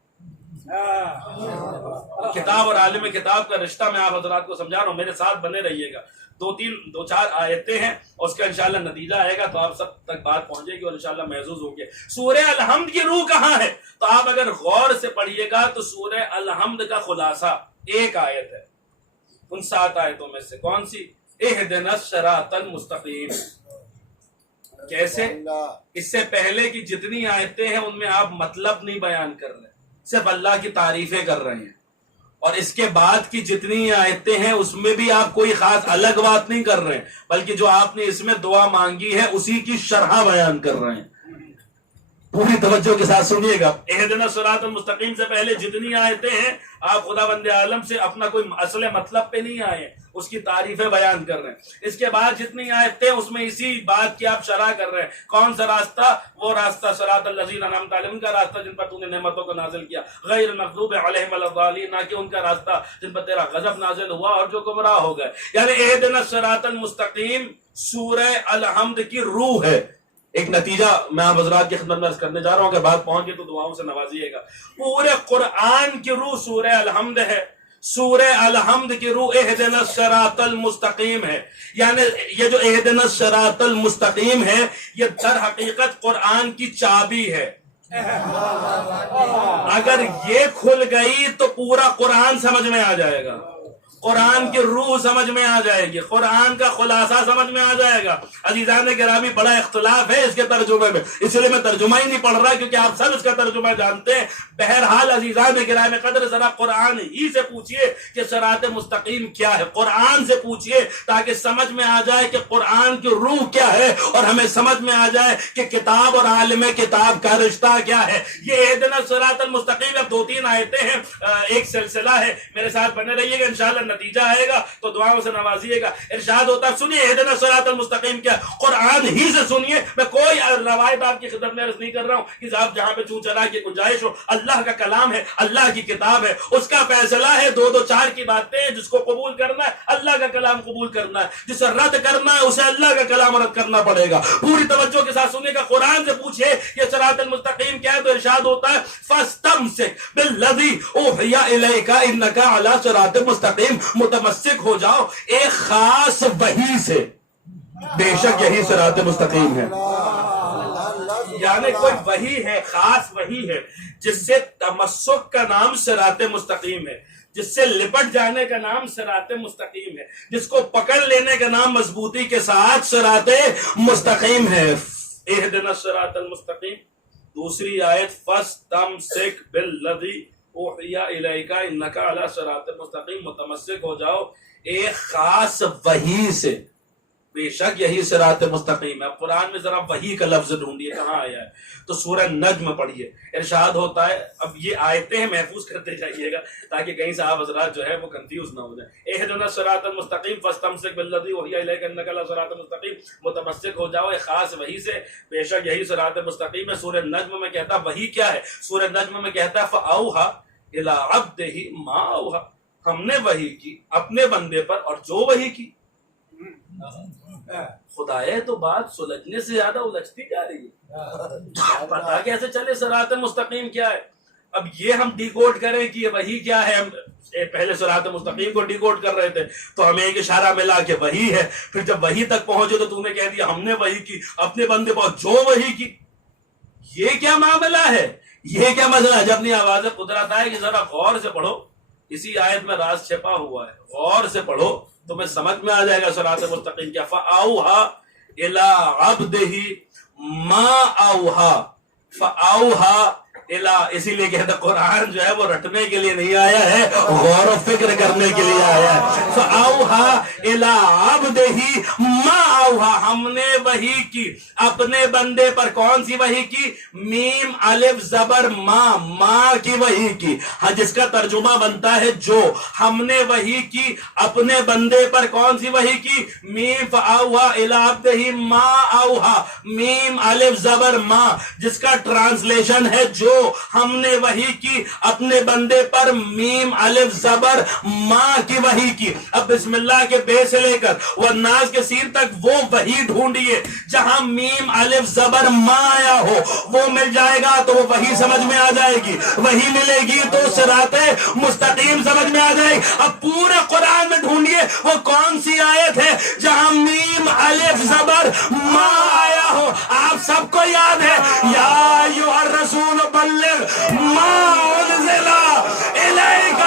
کتاب اور عالم کتاب کا رشتہ میں آپ حضرات کو سمجھا رہا ہوں، میرے ساتھ بنے رہیے گا۔ 2-4 آیتیں ہیں اور اس کا انشاءاللہ نتیجہ آئے گا تو آپ سب تک بات پہنچے گی اور انشاءاللہ محظوظ ہوں گے۔ سورہ الحمد کی روح کہاں ہے؟ تو آپ اگر غور سے پڑھیے گا تو سورہ الحمد کا خلاصہ ایک آیت ہے ان 7 آیتوں میں سے۔ کون سی؟ اہدنا الصراط المستقیم۔ کیسے؟ اس سے پہلے کی جتنی آیتیں ہیں ان میں آپ مطلب نہیں بیان کر رہے، صرف اللہ کی تعریفیں کر رہے ہیں، اور اس کے بعد کی جتنی آیتیں ہیں اس میں بھی آپ کوئی خاص الگ بات نہیں کر رہے ہیں، بلکہ جو آپ نے اس میں دعا مانگی ہے اسی کی شرح بیان کر رہے ہیں۔ پوری توجہ کے ساتھ سنیے گا، اہدنا الصراط المستقیم سے پہلے جتنی آیتیں ہیں آپ خدا بند عالم سے اپنا کوئی اصل مطلب پہ نہیں آئے، اس کی تعریفیں بیان کر رہے ہیں۔ اس کے بعد جتنی آیتیں اس میں اسی بات کی آپ شرح کر رہے ہیں۔ کون سا راستہ؟ وہ راستہ صراط الذین انعمت علیہم کا راستہ جن پر تو نے نعمتوں کو نازل کیا، غیر المغضوب علیہم ولا الضالین، نہ کہ ان کا راستہ جن پر تیرا غضب نازل ہوا اور جو گمراہ ہو گئے۔ یعنی اہدنا الصراط المستقیم سورہ الحمد کی روح ہے۔ ایک نتیجہ میں آپ حضرات کی خدمت میں عرض کرنے جا رہا ہوں کہ بات پہنچ گئی تو دعاؤں سے نوازیے گا۔ پورے قرآن کی روح سورہ الحمد ہے، سورہ الحمد کی روح اہدنا الصراط المستقیم ہے۔ یعنی یہ جو اہدنا الصراط المستقیم ہے یہ در حقیقت قرآن کی چابی ہے۔ اگر یہ کھل گئی تو پورا قرآن سمجھ میں آ جائے گا، قرآن کی روح سمجھ میں آ جائے گی، قرآن کا خلاصہ سمجھ میں آ جائے گا۔ عزیزان گرامی، بڑا اختلاف ہے اس کے ترجمے میں، اس لیے میں ترجمہ ہی نہیں پڑھ رہا کیونکہ آپ سب اس کا ترجمہ جانتے ہیں۔ بہرحال عزیزان گرامی قدر، ذرا قرآن ہی سے پوچھئے کہ صراط مستقیم کیا ہے، قرآن سے پوچھئے تاکہ سمجھ میں آ جائے کہ قرآن کی روح کیا ہے اور ہمیں سمجھ میں آ جائے کہ کتاب اور عالم کتاب کا رشتہ کیا ہے۔ یہ اہدنا الصراط المستقیم، اب 2-3 آیتیں ہیں، ایک سلسلہ ہے، میرے ساتھ بنے رہیے گا، انشاءاللہ نتیجہ آئے گا تو دعاؤں سے نوازیے گا۔ ارشاد ہوتا ہے، سنیے اہدنا الصراط المستقیم کیا، قرآن ہی سے سنیے۔ میں کوئی روایت آپ کی خدمت میں عرض نہیں کر رہا ہوں کہ آپ جہاں پہ چوں چلا کی گنجائش ہو، اللہ کا کلام ہے، اللہ کی کتاب ہے، اس کا فیصلہ ہے 2-4 کی باتیں ہیں۔ جس کو قبول کرنا ہے اللہ کا کلام قبول کرنا ہے، جسے رد کرنا ہے اسے اللہ کا کلام رد کرنا پڑے گا۔ پوری توجہ کے ساتھ سنیے گا، قرآن سے پوچھے یہ صراط المستقیم کیا ہے تو ارشاد ہوتا ہے فاستمسک بالذی اوحی الیک انک علی صراط مستقیم، متمسک ہو جاؤ ایک خاص وحی سے، بے شک یہی صراط مستقیم ہے۔ یعنی کوئی وحی ہے، خاص وحی ہے جس سے تمسک کا نام صراط مستقیم ہے، جس سے لپٹ جانے کا نام صراط مستقیم ہے، جس کو پکڑ لینے کا نام مضبوطی کے ساتھ صراط مستقیم ہے۔ اہدنا الصراط المستقیم، دوسری آیت فاستمسک بالذی اوحی الیک انک علی صراط مستقیم، متمسک ہو جاؤ ایک خاص وحی سے، بے شک یہی صراط مستقیم ہے۔ اب قرآن میں ذرا وحی کا لفظ ڈھونڈیے کہاں آیا ہے تو سورہ نجم پڑھیے، ارشاد ہوتا ہے، اب یہ آیتیں محفوظ کرتے جائیے گا تاکہ کہیں سے آپ حضرات جو ہے وہ کنفیوز نہ ہو جائیں۔ اہدنا الصراط المستقیم فاستمسک بالذی اوحی الیک انک علی صراط مستقیم، متمسک ہو جاؤ ایک خاص وحی سے، بے شک یہی صراط مستقیم ہے۔ سورہ نجم میں کہتا ہے وحی کیا ہے، سورہ نجم میں کہتا ہے فاوحی الی عبدہ ما اوحی، ہم نے وحی کی اپنے بندے پر اور جو وحی کی۔ خدایا تو بات سلجھنے سے زیادہ الجھتی جا رہی ہے، پتا کیسے چلے صراط مستقیم کیا ہے۔ اب یہ ہم ڈی کوڈ کریں کہ یہ وحی کیا ہے، ہم پہلے صراط مستقیم کو ڈی کوڈ کر رہے تھے تو ہمیں ایک اشارہ ملا کہ وحی ہے، پھر جب وحی تک پہنچے تو نے کہہ دیا ہم نے وحی کی اپنے بندے پر جو وحی کی۔ یہ کیا معاملہ ہے، یہ کیا مسئلہ ہے؟ جب اپنی آواز قدرت آئے کہ ذرا غور سے پڑھو اسی آیت میں راز چھپا ہوا ہے، غور سے پڑھو تمہیں سمجھ میں آ جائے گا صراط مستقیم کیا. فَأَوْحَا إِلَىٰ عَبْدِهِ مَا أَوْحَا فَأَوْحَا إِلَىٰ، اسی لیے کہتے ہیں قرآن جو ہے وہ رٹنے کے لیے نہیں آیا ہے، غور و فکر کرنے کے لیے آیا ہے. فَأَوْحَا إِلَىٰ عَبْدِهِ مَا أَوْحَا، ہم نے وحی کی اپنے بندے پر. کون سی وحی کی؟ میم الف زبر ماں کی وحی کی، ہاں جس کا ترجمہ بنتا ہے جو. ہم نے وحی کی اپنے بندے پر. کون سی وحی کی؟ میم. فَأَوْحَا إِلَىٰ عَبْدِهِ مَا أَوْحَا، میم الف زبر ماں، جس کا ٹرانسلیشن ہے جو. ہم نے وحی کی اپنے بندے پر میم الف زبر ماں کی وحی کی. اب بسم اللہ کے بے سے لے کر والناس کے سین تک وہ وحی ڈھونڈیے جہاں میم الف زبر ماں آیا ہو، وہ مل جائے گا تو وہ وحی سمجھ میں آ جائے گی. وحی ملے گی تو صراط مستقیم سمجھ میں آ جائے گی. اب پورے قرآن میں ڈھونڈیے وہ کون سی آیت ہے جہاں میم الف زبر ماں آیا ہو. آپ سب کو یاد ہے، یا ایھا الرسول بلغ ما انزل الیک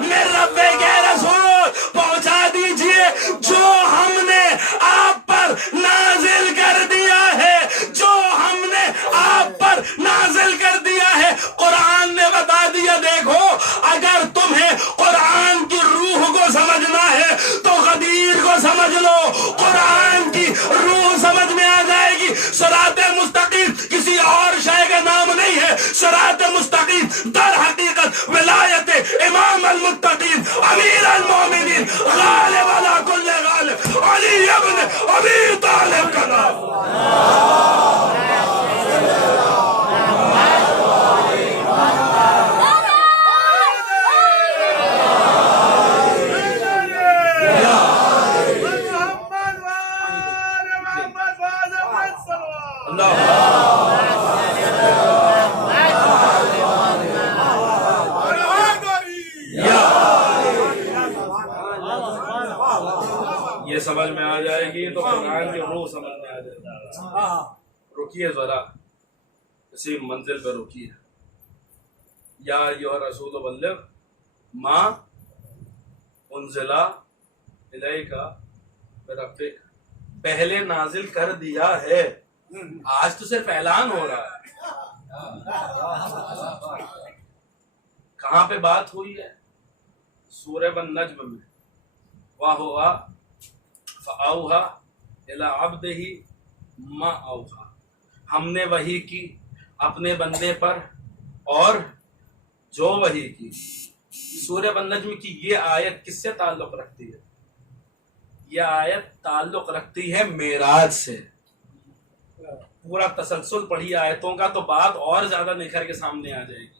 من ربک، رسول پہنچا دیجئے جو ہم نے آپ پر نازل کر دیا ہے، جو ہم نے آپ پر نازل کر دیا ہے. قرآن نے بتا دیا، دیکھو اگر تمہیں قرآن کی روح کو سمجھنا ہے تو غدیر کو سمجھ لو، قرآن کی روح سمجھ میں آ جائے گی. صراط مستقیم کسی اور شے کا نام نہیں ہے. صراط مستقیم در حقیقت ولایت امام المتقین امیر المومنین غالب علی کل غالب علی ابن ابی طالب کا نام. یہ سمجھ میں آ جائے گی تو قرآن کی روح سمجھ میں آ جائے گی. رکیے ذرا، اسی منزل پہ رکیے. یا ایھا الرسول بلغ ما انزل الیک من ربک، پہلے نازل کر دیا ہے. آج تو صرف اعلان ہو رہا ہے. کہاں پہ بات ہوئی ہے؟ سورہ النجم میں. وَهُوَ فَأَوْحَا إِلَىٰ عَبْدِهِ مَا أَوْحَا، ہم نے وحی کی اپنے بندے پر اور جو وحی کی. سورہ النجم کی یہ آیت کس سے تعلق رکھتی ہے؟ یہ آیت تعلق رکھتی ہے معراج سے. پورا تسلسل پڑھیے آیتوں کا تو بات اور زیادہ نکھر کے سامنے آ جائے گی.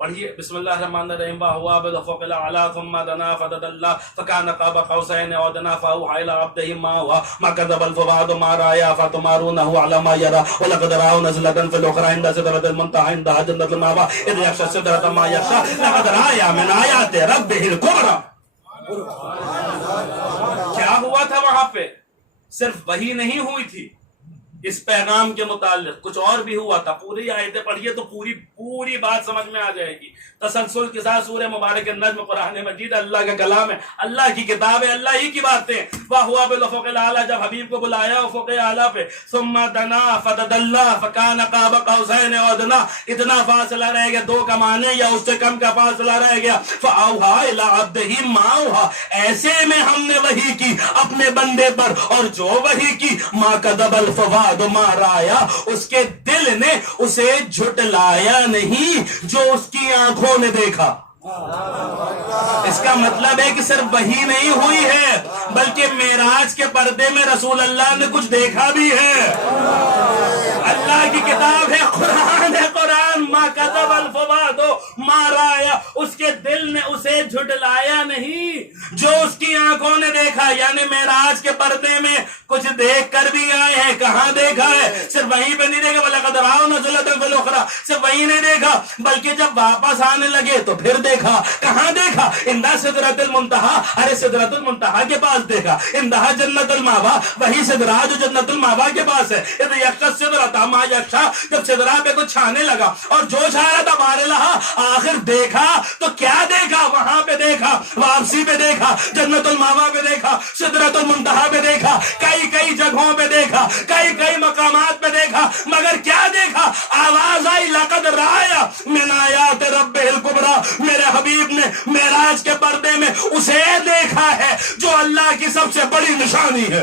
پڑھیے بسم اللہ الرحمن الرحیم. وَهُوَ بِالْأُفُقِ الْأَعْلَىٰ ثُمَّ دَنَا فَتَدَلَّىٰ فَكَانَ قَابَ قَوْسَيْنِ أَوْ أَدْنَىٰ فَأَوْحَىٰ إِلَىٰ عَبْدِهِ مَا أَوْحَىٰ مَا كَذَبَ الْفُؤَادُ مَا رَأَىٰ أَفَتُمَارُونَهُ عَلَىٰ مَا يَرَىٰ وَلَقَدْ رَآهُ نَزْلَةً فِي الْأُخْرَىٰ عِندَ سِدْرَةِ الْمُنتَهَىٰ عِندَهَا جَنَّةُ الْمَأْوَىٰ إِذْ يَغْشَى السِّدْرَةَ مَا يَغْشَىٰ لَقَدْ رَأَىٰ مِنْ آيَاتِ رَبِّهِ الْكُبْرَىٰ. کیا ہوا تھا وہاں پہ؟ صرف وحی نہیں ہوئی تھی اس پیغام کے متعلق، کچھ اور بھی ہوا تھا. پوری آیتیں پڑھیے تو پوری بات سمجھ میں آ جائے گی. تسلسل کے ساتھ سورہ مبارک النجم قرآن مجید اللہ کا کلام ہے، اللہ کی کتاب ہے، اللہ ہی کی باتیں. وَهُوَ بِالْأُفُقِ الْأَعْلَىٰ، جب حبیب کو بلایا افق اعلیٰ پہ. ثُمَّ دَنَا فَتَدَلَّىٰ فَكَانَ قَابَ قَوْسَيْنِ أَوْ أَدْنَىٰ، اتنا فاصلہ رہ گیا، 2 کمانے یا اس سے کم کا فاصلہ رہ گیا. فَأَوْحَىٰ إِلَىٰ عَبْدِهِ مَا أَوْحَىٰ، ایسے میں ہم نے وحی کی اپنے بندے پر اور جو وحی کی. مَا كَذَبَ الْفُؤَادُ مَا رَأَىٰ، اس کے دل نے اسے جھٹلایا نہیں جو اس کی آنکھوں نے دیکھا. اس کا مطلب ہے کہ صرف وحی نہیں ہوئی ہے بلکہ معراج کے پردے میں رسول اللہ نے کچھ دیکھا بھی ہے. اللہ کی کتاب ہے، قرآن ہے. قرآن ما کذب الفؤاد ما رأى، اس کے دل نے اسے جھٹلایا نہیں جو اس کی آنکھوں نے دیکھا. یعنی معراج کے پردے میں کچھ دیکھ کر بھی آئے ہیں. کہاں دیکھا ہے؟ صرف وہیں پہ نہیں دیکھا. وَلَقَدْ رَآهُ نَزْلَةً فِي الْأُخْرَىٰ، صرف وہیں نہیں دیکھا بلکہ جب واپس آنے لگے تو پھر دیکھا. کہاں دیکھا؟ عند سدرۃ المنتہا، ارے سدرۃ المنتہا کے پاس دیکھا. عندہا جنت المأویٰ، وہی سدرہ جو جنت المأویٰ کے پاس ہے. اذ یغشی السدرۃ ما یغشی، جب سدرہ پہ کچھ چھانے لگا اور اور جو چاہ رہا تھا مارے لہا. آخر دیکھا تو کیا دیکھا؟ وہاں پہ دیکھا، واپسی پہ دیکھا، جنت الماوا پہ دیکھا، سدرۃ المنتہا پہ دیکھا، کئی جگہوں پہ دیکھا، کئی مقامات پہ دیکھا، مگر کیا دیکھا؟ آواز آئی لقد رایا من آیات ربہ الکبریٰ. میرے حبیب نے معراج کے پردے میں اسے دیکھا ہے جو اللہ کی سب سے بڑی نشانی ہے.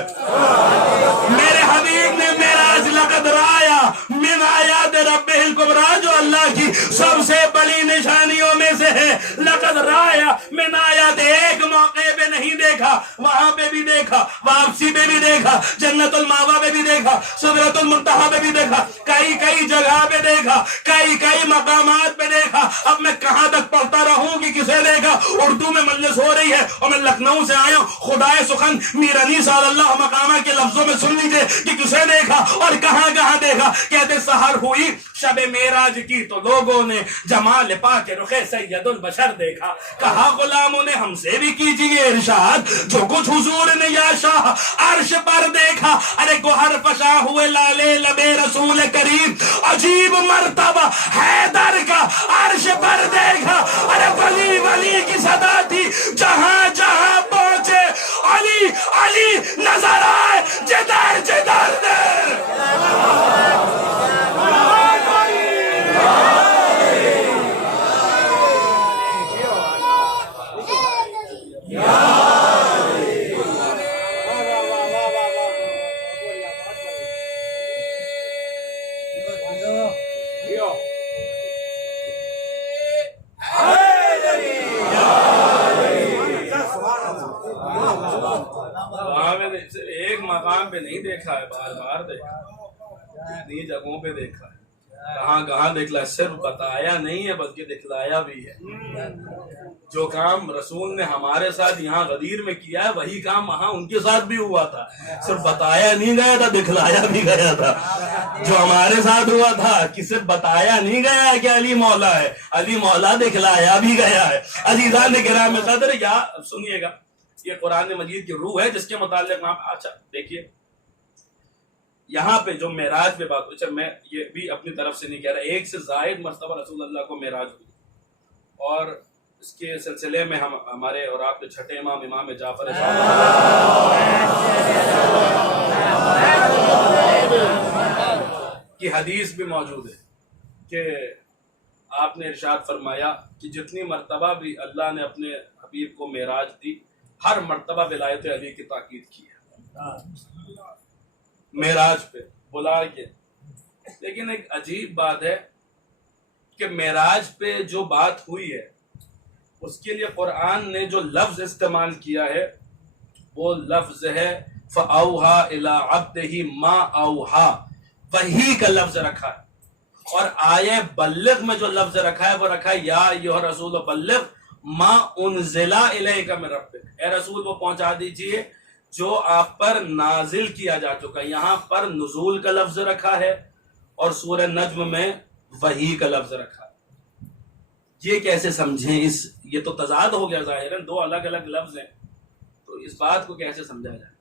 میرے حبیب نے معراج لقد رایا من آیات ربہ الکبریٰ جو اللہ کی سب سے بڑی نشانیوں میں سے ہے. لقد رایا من آیات، ایک موقع پہ نہیں دیکھا، وہاں پہ بھی دیکھا، واپسی پہ بھی دیکھا، جنت الماوا پہ بھی دیکھا، سدرۃ المنتہا پہ بھی دیکھا، کئی جگہ پہ دیکھا، کئی مقامات پہ دیکھا. اب میں کہاں تک پڑھتا رہوں کہ کسے دیکھا؟ اردو میں مجلس ہو رہی ہے اور میں لکھنؤ سے آیا ہوں. خدائے سخن میر علی صلی اللہ مقامہ کے لفظوں میں سن لیجئے کہ کسے دیکھا اور کہاں دیکھا. کہتے سحر ہوئی شب معراج کی تو لوگوں نے جمال پاک رخ سید البشر دیکھا. کہا غلاموں نے ہم سے بھی کیجئے ارشاد جو کچھ حضور نے یا شاہ عرش پر دیکھا. ارے گوہر فشاں ہوئے لالے لبے رسول کریم، عجیب مرتبہ حیدر کا عرش پر دیکھا. ارے ولی کی صدا تھی، جہاں پہنچے علی نظر آئے جدھر دیر. ایک مقام پہ نہیں دیکھا ہے، بار دیکھا، اتنی جگہوں پہ دیکھا ہے. کہاں دکھلا؟ صرف بتایا نہیں ہے بلکہ دکھلایا بھی ہے. جو کام رسول نے ہمارے ساتھ یہاں غدیر میں کیا ہے وہی کام وہاں ان کے ساتھ بھی ہوا تھا. صرف بتایا نہیں گیا تھا، دکھلایا بھی گیا تھا. جو ہمارے ساتھ ہوا تھا کہ صرف بتایا نہیں گیا ہے کہ علی مولا ہے، علی مولا دکھلایا بھی گیا ہے. عزیزان کرام قدر، یا سنیے گا، یہ قرآن مجید کی روح ہے جس کے متعلق آپ اچھا دیکھیے یہاں پہ جو معراج پہ بات ہوئی. اچھا میں یہ بھی اپنی طرف سے نہیں کہہ رہا، ایک سے زائد مرتبہ رسول اللہ کو معراج ہوئی، اور اس کے سلسلے میں ہمارے اور آپ کے چھٹے امام جعفر کی حدیث بھی موجود ہے کہ آپ نے ارشاد فرمایا کہ جتنی مرتبہ بھی اللہ نے اپنے حبیب کو معراج دی، ہر مرتبہ ولایت علی کی تاکید کی ہے معراج پہ بلا کے. لیکن ایک عجیب بات ہے کہ معراج پہ جو بات ہوئی ہے اس کے لیے قرآن نے جو لفظ استعمال کیا ہے وہ لفظ ہے فَأَوْحَا إِلَىٰ عَبْدِهِ مَا أَوْحَا، وحی کا لفظ رکھا ہے. اور آیے بلغ میں جو لفظ رکھا ہے وہ رکھا ہے یا ایھا رسول بلغ ما انزل الیک من ربک، اے رسول وہ پہنچا دیجئے جو آپ پر نازل کیا جا چکا. یہاں پر نزول کا لفظ رکھا ہے اور سورہ نجم میں وحی کا لفظ رکھا ہے. یہ کیسے سمجھیں؟ یہ تو تضاد ہو گیا ظاہراً، دو الگ الگ لفظ ہیں، تو اس بات کو کیسے سمجھا جائے؟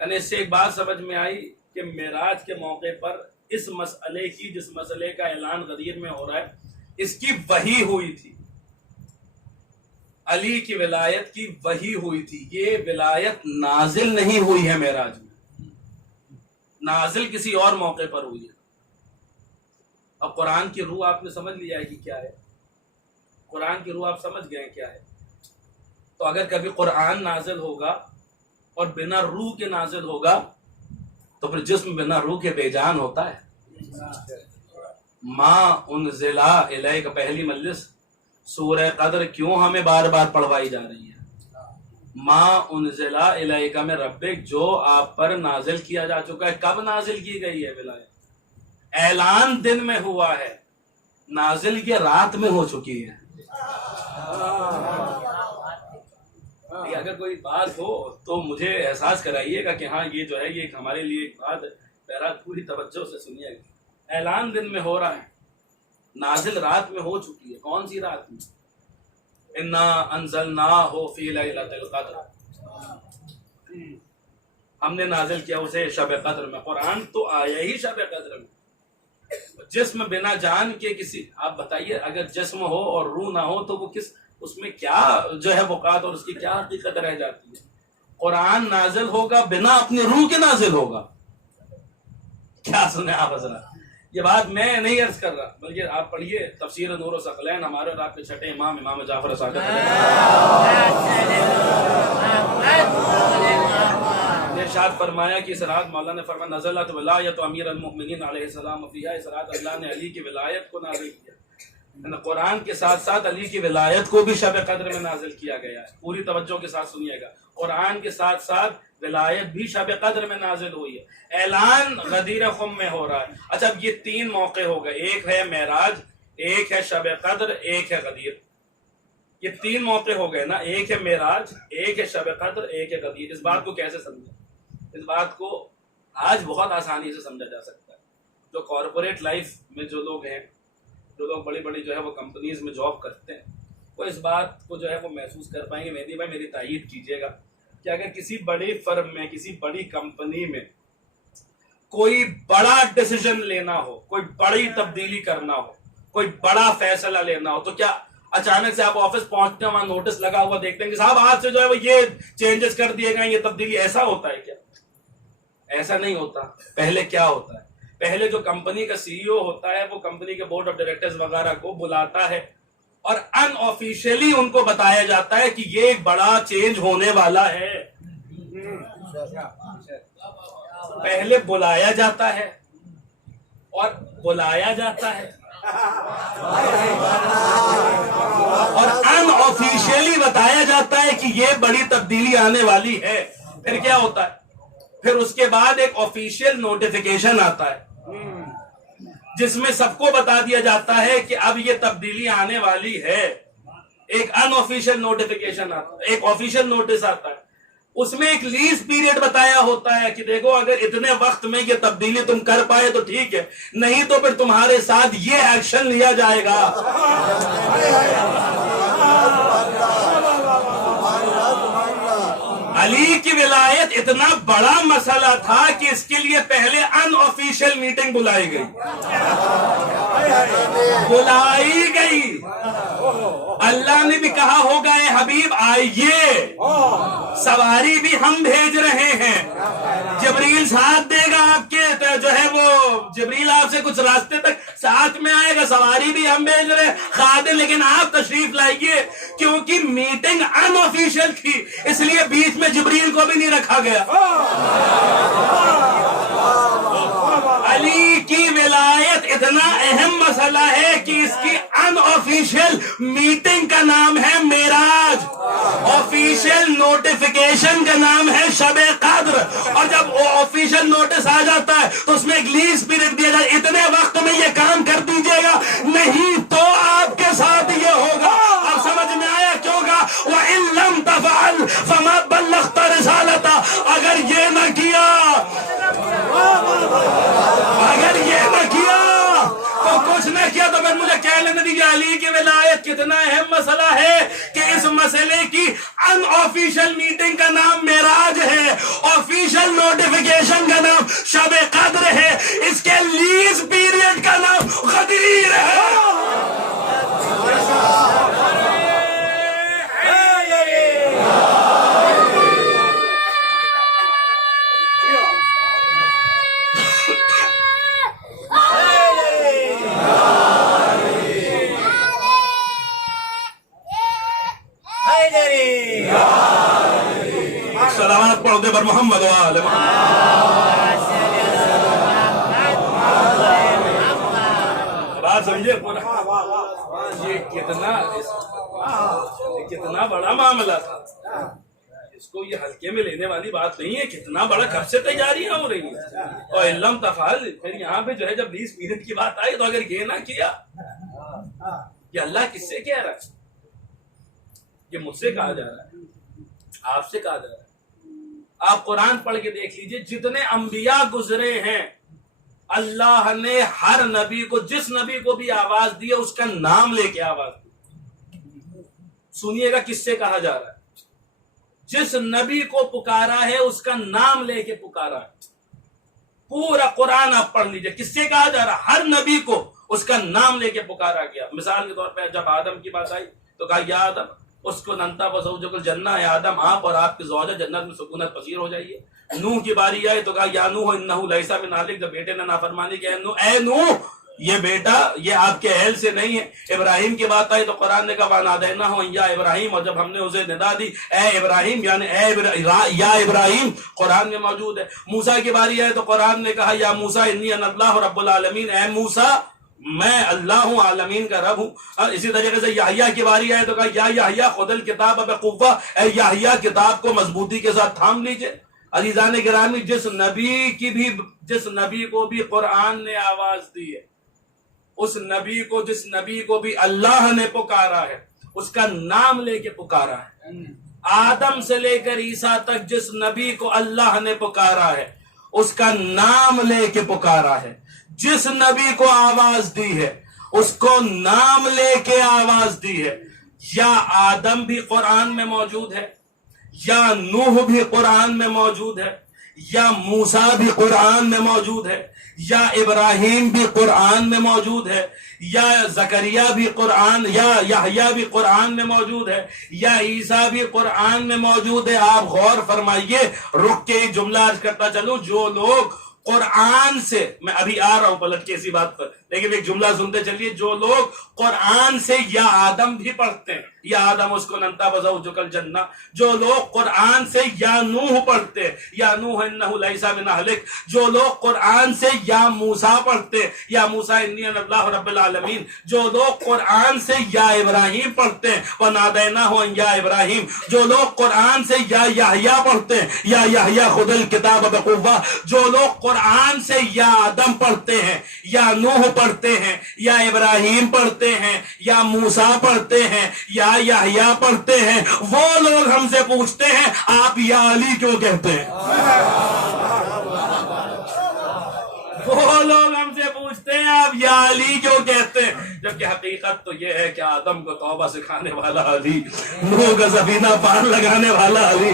یعنی اس سے ایک بات سمجھ میں آئی کہ معراج کے موقع پر اس مسئلے کی، جس مسئلے کا اعلان غدیر میں ہو رہا ہے، اس کی وحی ہوئی تھی. علی کی ولایت کی وحی ہوئی تھی. یہ ولایت نازل نہیں ہوئی ہے معراج میں، نازل کسی اور موقع پر ہوئی ہے. اب قرآن کی روح آپ نے سمجھ لیا ہے کہ کیا ہے؟ قرآن کی روح آپ سمجھ گئے کیا ہے؟ تو اگر کبھی قرآن نازل ہوگا اور بنا روح کے نازل ہوگا تو پھر جسم بنا روح کے بے جان ہوتا ہے. ما انزل الیک پہلی مجلس سورہ قدر کیوں ہمیں بار بار پڑھوائی جا رہی ہے؟ ما انزل الیک من ربک، جو آپ پر نازل کیا جا چکا ہے. کب نازل کی گئی ہے ولایت؟ اعلان دن میں ہوا ہے، نازل کی رات میں ہو چکی ہے. اگر کوئی بات ہو تو مجھے احساس کرائیے گا کہ ہاں یہ جو ہے یہ ہمارے لیے ایک بات ہے. بہرحال پوری توجہ سے سنیے گا. اعلان دن میں ہو رہا ہے، نازل رات میں ہو چکی ہے. کون سی رات میں؟ انا انزلناہ فی لیلۃ القدر، ہم نے نازل کیا اسے شب قدر میں. قرآن تو آیا ہی شب قدر میں. جسم بنا جان کے کسی، آپ بتائیے اگر جسم ہو اور روح نہ ہو تو وہ کس، اس میں کیا جو ہے وقات اور اس کی کیا حقیقت رہ جاتی ہے؟ قرآن نازل ہوگا بنا اپنی روح کے نازل ہوگا. کیا سنیں آپ حضرات، یہ بات میں نہیں عرض کر رہا بلکہ آپ پڑھیے تفسیر نور الثقلین، ہمارے اور آپ کے چھٹے امام امام جعفر صادق نے ارشاد فرمایا کہ اس رات مولا نے فرمایا نزلت ولایت امیر المؤمنین علیہ السلام فیہا، اس رات اللہ نے علی کی ولایت کو نازل کیا. قرآن کے ساتھ ساتھ علی کی ولایت کو بھی شب قدر میں نازل کیا گیا ہے. پوری توجہ کے ساتھ سنیے گا، قرآن کے ساتھ ساتھ ولایت بھی شب قدر میں نازل ہوئی ہے. اعلان غدیر خم میں ہو رہا ہے. اچھا اب یہ تین موقع ہو گئے، ایک ہے معراج، ایک ہے شب قدر، ایک ہے غدیر. یہ تین موقع ہو گئے نا، ایک ہے معراج، ایک ہے شب قدر، ایک ہے غدیر. اس بات کو کیسے سمجھیں؟ اس بات کو آج بہت آسانی سے سمجھا جا سکتا ہے. جو کارپوریٹ لائف میں جو لوگ ہیں، جو لوگ بڑی بڑی جو ہے وہ کمپنیز میں جاب کرتے ہیں، وہ اس بات کو جو ہے وہ محسوس کر پائیں گے. مہدی بھائی میری تائید کیجیے گا کہ اگر کسی بڑی فرم میں، کسی بڑی کمپنی میں کوئی بڑا ڈیسیژن لینا ہو، کوئی بڑی تبدیلی کرنا ہو، کوئی بڑا فیصلہ لینا ہو، تو کیا اچانک سے آپ آفس پہنچتے ہیں، وہاں نوٹس لگا ہوا دیکھتے ہیں کہ صاحب آج سے جو ہے وہ یہ چینجز کر دیے گئے، یہ تبدیلی، ایسا ہوتا ہے کیا؟ ایسا نہیں ہوتا. پہلے کیا ہوتا ہے؟ پہلے جو کمپنی کا سی ای او ہوتا ہے وہ کمپنی کے بورڈ آف ڈائریکٹرز وغیرہ کو بلاتا ہے اور ان آفیشیلی ان کو بتایا جاتا ہے کہ یہ ایک بڑا چینج ہونے والا ہے. پہلے بلایا جاتا ہے اور بلایا جاتا ہے اور ان آفیشیلی بتایا جاتا ہے کہ یہ بڑی تبدیلی آنے والی ہے. پھر کیا ہوتا ہے؟ پھر اس کے بعد ایک آفیشیل نوٹیفیکیشن آتا ہے جس میں سب کو بتا دیا جاتا ہے کہ اب یہ تبدیلی آنے والی ہے. ایک ان آفیشیل نوٹیفیکیشن آتا ہے، ایک آفیشیل نوٹس آتا ہے. اس میں ایک لیز پیریڈ بتایا ہوتا ہے کہ دیکھو اگر اتنے وقت میں یہ تبدیلی تم کر پائے تو ٹھیک ہے، نہیں تو پھر تمہارے ساتھ یہ ایکشن لیا جائے گا. علی کی ولایت اتنا بڑا مسئلہ تھا کہ اس کے لیے پہلے ان آفیشیل میٹنگ بلائی گئی. اللہ نے بھی کہا ہوگا اے حبیب آئیے، سواری بھی ہم بھیج رہے ہیں، جبریل ساتھ دے گا آپ کے، جو ہے وہ جبریل آپ سے کچھ راستے تک ساتھ میں آئے گا، سواری بھی ہم بھیج رہے ہیں، خادم، لیکن آپ تشریف لائیے. کیونکہ میٹنگ ان آفیشیل تھی اس لیے بیچ میں جبریل کو بھی نہیں رکھا گیا. علی کی ولایت اتنا اہم مسئلہ ہے کہ اس کی ان آفیشیل میٹنگ کا نام ہے معراج، آفیشیل نوٹیفیکیشن کا نام ہے شب قدر. اور جب وہ آفیشیل نوٹس آ جاتا ہے تو اس میں ایک لیز پیریڈ دیا جاتا ہے، اتنے وقت میں یہ کام کر دیجیے گا، نہیں تو آپ کے ساتھ یہ ہوگا. اب سمجھ میں آیا کیوں گا وَإِن لَمْ تَفْعَلْ فَمَا بَلَّغْتَ رِسَالَتَهُ. اگر یہ نہ کیا، اگر یہ نہ کیا تو کچھ نہ کیا. تو پھر مجھے کہہ لینے دیجیے علی کی ولایت کتنا اہم مسئلہ ہے کہ اس مسئلے کی ان آفیشیل میٹنگ کا نام معراج ہے، آفیشیل نوٹیفیکیشن کا نام شب قدر ہے، اس کے لیز پیریڈ کا نام غدیر ہے. سلامات پڑھو دے بر محمد وآل محمد. بات سمجھے یہ کتنا بڑا معاملہ تھا. اس کو یہ ہلکے میں لینے والی بات نہیں ہے. کتنا بڑا کب سے تیاریاں ہو رہی ہیں. اور علم تفعل، پھر یہاں پہ جو ہے جب لیز پیریڈ کی بات آئی تو اگر یہ نہ کیا، یہ اللہ کس سے کہہ رہا ہے؟ یہ مجھ سے کہا جا رہا ہے، آپ سے کہا جا رہا ہے. آپ قرآن پڑھ کے دیکھ لیجئے، جتنے انبیاء گزرے ہیں اللہ نے ہر نبی کو، جس نبی کو بھی آواز دی ہے اس کا نام لے کے آواز دی. سنیے گا کس سے کہا جا رہا ہے. جس نبی کو پکارا ہے اس کا نام لے کے پکارا ہے. پورا قرآن آپ پڑھ لیجئے، کس سے کہا جا رہا؟ ہر نبی کو اس کا نام لے کے پکارا گیا. مثال کے طور پہ جب آدم کی بات آئی تو کہا یا آدم اس کو ننتا وزوجک الجنہ، یا آدم آپ اور آپ کی زوجہ جنت میں سکونت پذیر ہو جائیے. نوح کی باری آئی تو کہا یا نوح انہ لیس من اہلک، جب بیٹے نے نافرمانی کی اے نوح یہ بیٹا یہ آپ کے اہل سے نہیں ہے. ابراہیم کی بات آئی تو قرآن نے کہا وَنَادَيْنَاهُ أَن يَا ابراہیم، اور جب ہم نے اسے ندا دی اے ابراہیم، یعنی یا ابراہیم قرآن میں موجود ہے. موسیٰ کی باری آئی تو قرآن نے کہا یا موسیٰ انی انا اللہ رب العالمین، اے موسیٰ میں اللہ ہوں، عالمین کا رب ہوں. اسی طریقے سے یحییٰ کی باری آئے تو کہا یا یحییٰ خذ الکتاب بقوہ، اے یحییٰ کتاب کو مضبوطی کے ساتھ تھام لیجئے. عزیزان گرامی، جس نبی کو بھی قرآن نے آواز دی ہے، جس نبی کو بھی اللہ نے پکارا ہے، اس کا نام لے کے پکارا ہے. آدم سے لے کر عیسیٰ تک جس نبی کو اللہ نے پکارا ہے اس کا نام لے کے پکارا ہے. جس نبی کو آواز دی ہے اس کو نام لے کے آواز دی ہے. یا آدم بھی قرآن میں موجود ہے، یا نوح بھی قرآن میں موجود ہے، یا موسیٰ بھی قرآن میں موجود ہے، یا ابراہیم بھی قرآن میں موجود ہے، یا زکریا بھی قرآن، یا یحییٰ بھی قرآن میں موجود ہے، یا عیسیٰ بھی قرآن میں موجود ہے. آپ غور فرمائیے، رک کے ہی جملہ عرض کرتا چلوں، جو لوگ قرآن سے، میں ابھی آ رہا ہوں پلٹ کے اسی بات پر، لیکن ایک جملہ سنتے چلیے، جو لوگ قرآن سے یا آدم بھی پڑھتے ہیں، یا آدم اس کو ننتا وزوجک الجنہ، جو لوگ قرآن سے یا نوح پڑھتے ہیں، یا نوح انہ لیس من اہلک، جو لوگ قرآن سے یا موسیٰ پڑھتے ہیں، یا موسیٰ انی انا اللہ رب العالمین، جو لوگ قرآن سے یا ابراہیم پڑھتے ہیں وَنَادَيْنَاهُ أَن يَا ابراہیم، جو لوگ قرآن سے یا یحییٰ پڑھتے ہیں یا یحییٰ خذ الکتاب بقوہ، جو لوگ قرآن سے یا آدم پڑھتے ہیں، یا نوح پڑھتے ہیں، یا ابراہیم پڑھتے ہیں، یا موسیٰ پڑھتے ہیں، یا یحییٰ پڑھتے ہیں، وہ لوگ ہم سے پوچھتے ہیں آپ یا علی کیوں کہتے ہیں؟ وہ لوگ ہم سے پوچھتے ہیں آپ یا علی کیوں کہتے ہیں، جبکہ حقیقت تو یہ ہے کہ آدم کو توبہ سکھانے والا علی، نوح کا سفینہ پار لگانے والا علی،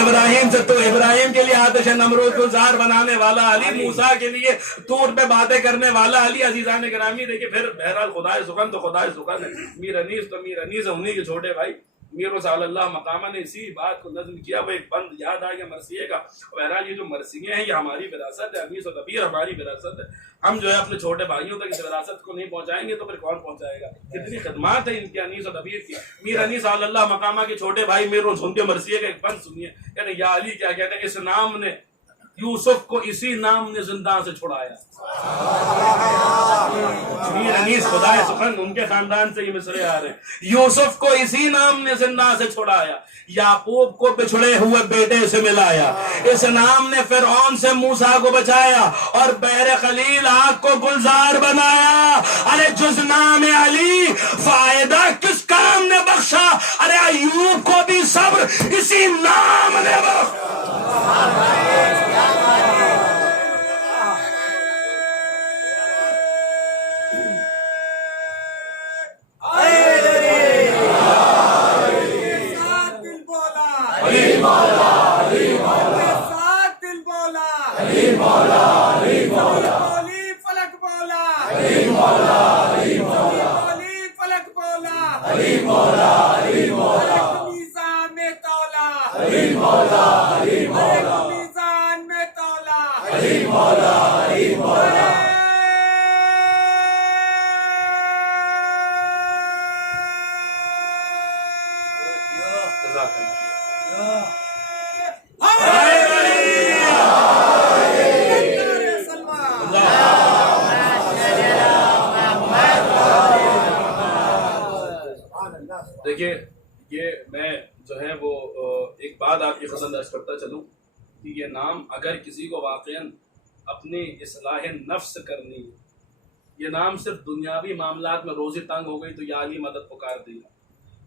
ابراہیم سے تو ابراہیم کے لیے آتش نمرود کو زار بنانے والا علی، موسیٰ کے لیے طور پہ باتیں کرنے والا علی. عزیزان گرامی دیکھیں، پھر بہرحال خدائے سخن تو خدائے سخن ہے، میر انیس تو میر انیس ہے، انہی کے چھوٹے بھائی میر صلی اللہ مقامہ نے اسی بات کو نظم کیا. وہ ایک بند یاد آ گیا مرثیے کا. بہرحال یہ جو مرثیے ہیں یہ ہماری وراثت ہے، انیس و کبیر ہماری وراثت ہے. ہم جو ہے اپنے چھوٹے بھائیوں تک اس وراثت کو نہیں پہنچائیں گے تو پھر کون پہنچائے گا؟ کتنی خدمات ہیں ان کی انیس و کبیر کی. میر انیس صلی اللہ مقامہ کے چھوٹے بھائی میروں سن کے مرثیے کا ایک بند سنیے، یعنی یا علی کیا کہتے ہیں، اس نام نے یوسف کو اسی نام نے زندان سے چھڑایا. میر انیس خدائے سخن ان کے خاندان سے یہ مصرے آ رہے ہیں. یوسف کو اسی نام نے زندان سے چھڑایا، یعقوب کو بچھڑے ہوئے بیٹے سے ملایا، اس نام نے فرعون سے موسیٰ کو بچایا اور بحر خلیل آگ کو گلزار بنایا. ارے جز نام علی فائدہ کس کام نے بخشا؟ ارے ایوب کو بھی صبر اسی نام نے بخشا. دیکھیے یہ میں جو ہے وہ ایک بات آپ کی خدمت عرض کرتا چلوں کہ یہ نام اگر کسی کو واقعاً اپنی اصلاح نفس کرنی ہے، یہ نام صرف دنیاوی معاملات میں روزی تنگ ہو گئی تو یا علی مدد پکار دیا،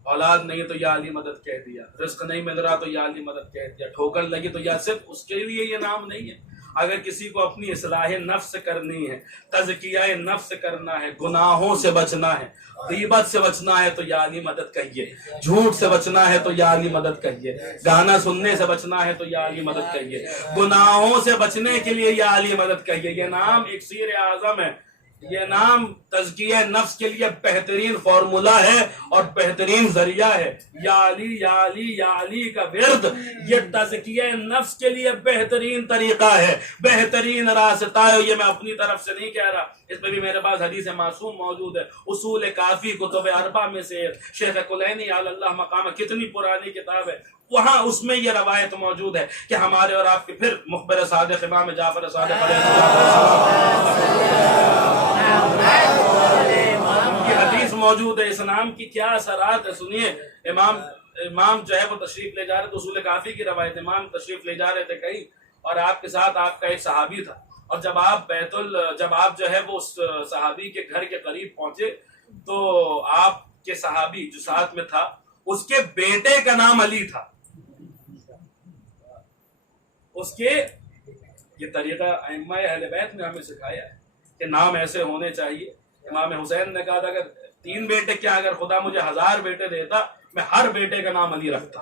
اولاد نہیں تو یا علی مدد کہہ دیا، رزق نہیں مل رہا تو یا علی مدد کہہ دیا، ٹھوکر لگی تو یا صرف اس کے لیے یہ نام نہیں ہے. اگر کسی کو اپنی اصلاح نفس کرنی ہے، تزکیہ نفس کرنا ہے، گناہوں سے بچنا ہے، غیبت سے بچنا ہے تو یا علی مدد کہیے، جھوٹ سے بچنا ہے تو یا علی مدد کہیے، گانا سننے سے بچنا ہے تو یا علی مدد کہیے، گناہوں سے بچنے کے لیے یا علی مدد کہیے۔ یہ نام اکسیر اعظم ہے، یہ نام تزکیہ نفس کے لیے بہترین فارمولا ہے اور بہترین ذریعہ ہے۔ یا علی یا علی یا علی کا ورد یہ تزکیہ نفس کے لیے بہترین طریقہ ہے، بہترین راستہ ہے۔ یہ میں اپنی طرف سے نہیں کہہ رہا، اس پہ بھی میرے پاس حدیث معصوم موجود ہے، اصول کافی کتب اربع میں سے شیخ کلینی علی اللہ مقام، کتنی پرانی کتاب ہے، وہاں اس میں یہ روایت موجود ہے کہ ہمارے اور آپ کے پھر مخبر صادق امام جعفر صادق علیہ کی حدیث موجود ہے۔ اس نام کی کیا اثرات ہے سنیے۔ امام جو ہے وہ تشریف لے جا رہے تھے، اصول کافی کی روایت، امام تشریف لے جا رہے تھے کہیں، اور آپ کے ساتھ آپ کا ایک صحابی تھا، اور جب آپ جو ہے وہ اس صحابی کے گھر کے قریب پہنچے تو آپ کے صحابی جو ساتھ میں تھا اس کے بیٹے کا نام علی تھا۔ اس کے یہ طریقہ ائمہ اہل بیت نے ہمیں سکھایا ہے کہ نام ایسے ہونے چاہیے۔ امام حسین نے کہا تھا اگر 3 بیٹے کیا، اگر خدا مجھے 1000 بیٹے دیتا میں ہر بیٹے کا نام علی رکھتا۔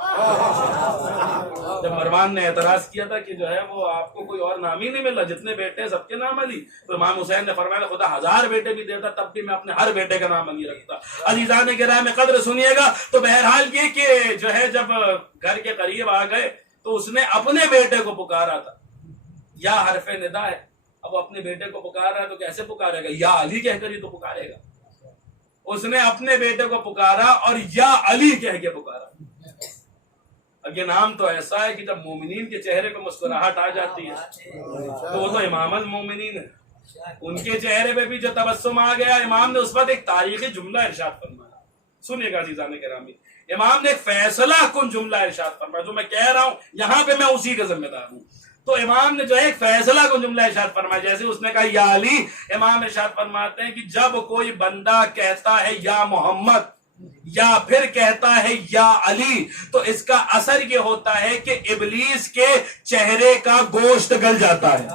جب مروان نے اعتراض کیا تھا کہ جو ہے وہ آپ کو کوئی اور نام ہی نہیں مل رہا، جتنے بیٹے ہیں سب کے نام علی، تو امام حسین نے فرمایا خدا 1000 بیٹے بھی دیتا تب بھی میں اپنے ہر بیٹے کا نام علی رکھتا۔ عزیزان کرام قدر سنیے گا، تو بہرحال یہ کہ جو ہے جب گھر کے قریب آ گئے تو اس نے اپنے بیٹے کو پکارا تھا، یا حرف ندا ہے، اب وہ اپنے بیٹے کو پکار رہا ہے تو کیسے پکارے گا؟ یا علی کہہ کر ہی تو پکارے گا۔ اس نے اپنے بیٹے کو پکارا اور یا علی کہہ کے پکارا۔ اب یہ نام تو ایسا ہے کہ جب مومنین کے چہرے پہ مسکراہٹ آ جاتی ہے تو وہ تو امام المومنین ہے، ان کے چہرے پہ بھی جو تبسم آ گیا، امام نے اس وقت ایک تاریخی جملہ ارشاد فرمایا۔ سنیے گا عزیزان گرامی، امام نے ایک فیصلہ کن جملہ ارشاد فرمایا، جو میں کہہ رہا ہوں یہاں پہ میں اسی کا ذمہ دار ہوں۔ تو امام نے جو ہے ایک فیصلہ کو جملہ ارشاد فرمایا، جیسے اس نے کہا یا علی، امام ارشاد فرماتے ہیں کہ جب کوئی بندہ کہتا ہے یا محمد یا پھر کہتا ہے یا علی، تو اس کا اثر یہ ہوتا ہے کہ ابلیس کے چہرے کا گوشت گل جاتا ہے،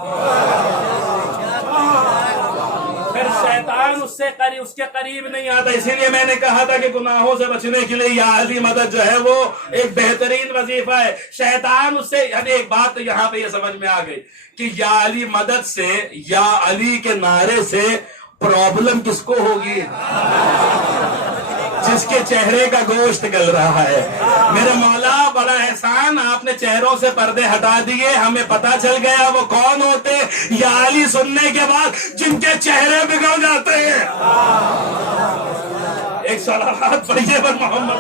پھر شیطان اس کے قریب نہیں آتا۔ اسی لیے میں نے کہا تھا کہ گناہوں سے بچنے کے لیے یا علی مدد جو ہے وہ ایک بہترین وظیفہ ہے۔ شیطان اس سے، یعنی ایک بات تو یہاں پہ یہ سمجھ میں آ گئی کہ یا علی مدد سے، یا علی کے نعرے سے پرابلم کس کو ہوگی؟ جس کے چہرے کا گوشت گل رہا ہے۔ میرے مولا بڑا احسان، آپ نے چہروں سے پردے ہٹا دیے، ہمیں پتا چل گیا وہ کون ہوتے یا علی سننے کے بعد جن کے چہرے بگڑ جاتے ہیں۔ ایک صلوات پڑھیے پر محمد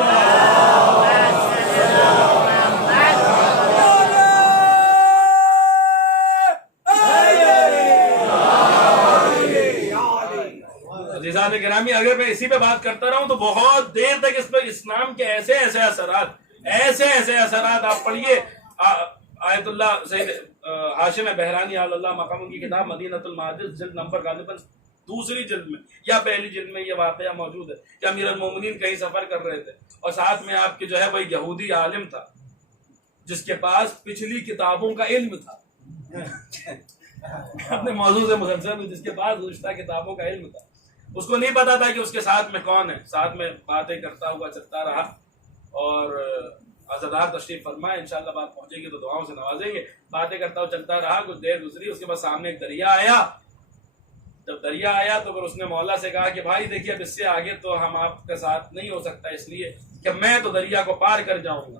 عزیزان گرامی۔ اگر میں اسی پہ بات کرتا رہا ہوں تو بہت دیر تک اس پہ اسلام کے ایسے ایسے اثرات آپ پڑھیے۔ آیت اللہ سید ہاشم بحرانی علی اللہ مقام کی کتاب مدینۃ المعاجز جلد نمبر غالباً 2 جلد میں یا پہلی جلد میں یہ واقعہ موجود ہے کہ امیر المومنین کہیں سفر کر رہے تھے اور ساتھ میں آپ کے جو ہے وہ یہودی عالم تھا جس کے پاس پچھلی کتابوں کا علم تھا، اپنے موضوع سے مسلسل جس کے پاس گزشتہ کتابوں کا علم تھا۔ اس کو نہیں پتا تھا کہ اس کے ساتھ میں کون ہے، ساتھ میں باتیں کرتا ہوا چلتا رہا، اور عزادار تشریف فرمائے، انشاءاللہ بات پہنچے گی تو دعاؤں سے نوازیں گے۔ باتیں کرتا ہوا چلتا رہا، کچھ دیر گزری، اس کے بعد سامنے ایک دریا آیا۔ جب دریا آیا تو پھر اس نے مولا سے کہا کہ بھائی دیکھیے اب اس سے آگے تو ہم آپ کے ساتھ نہیں ہو سکتا، اس لیے کہ میں تو دریا کو پار کر جاؤں گا،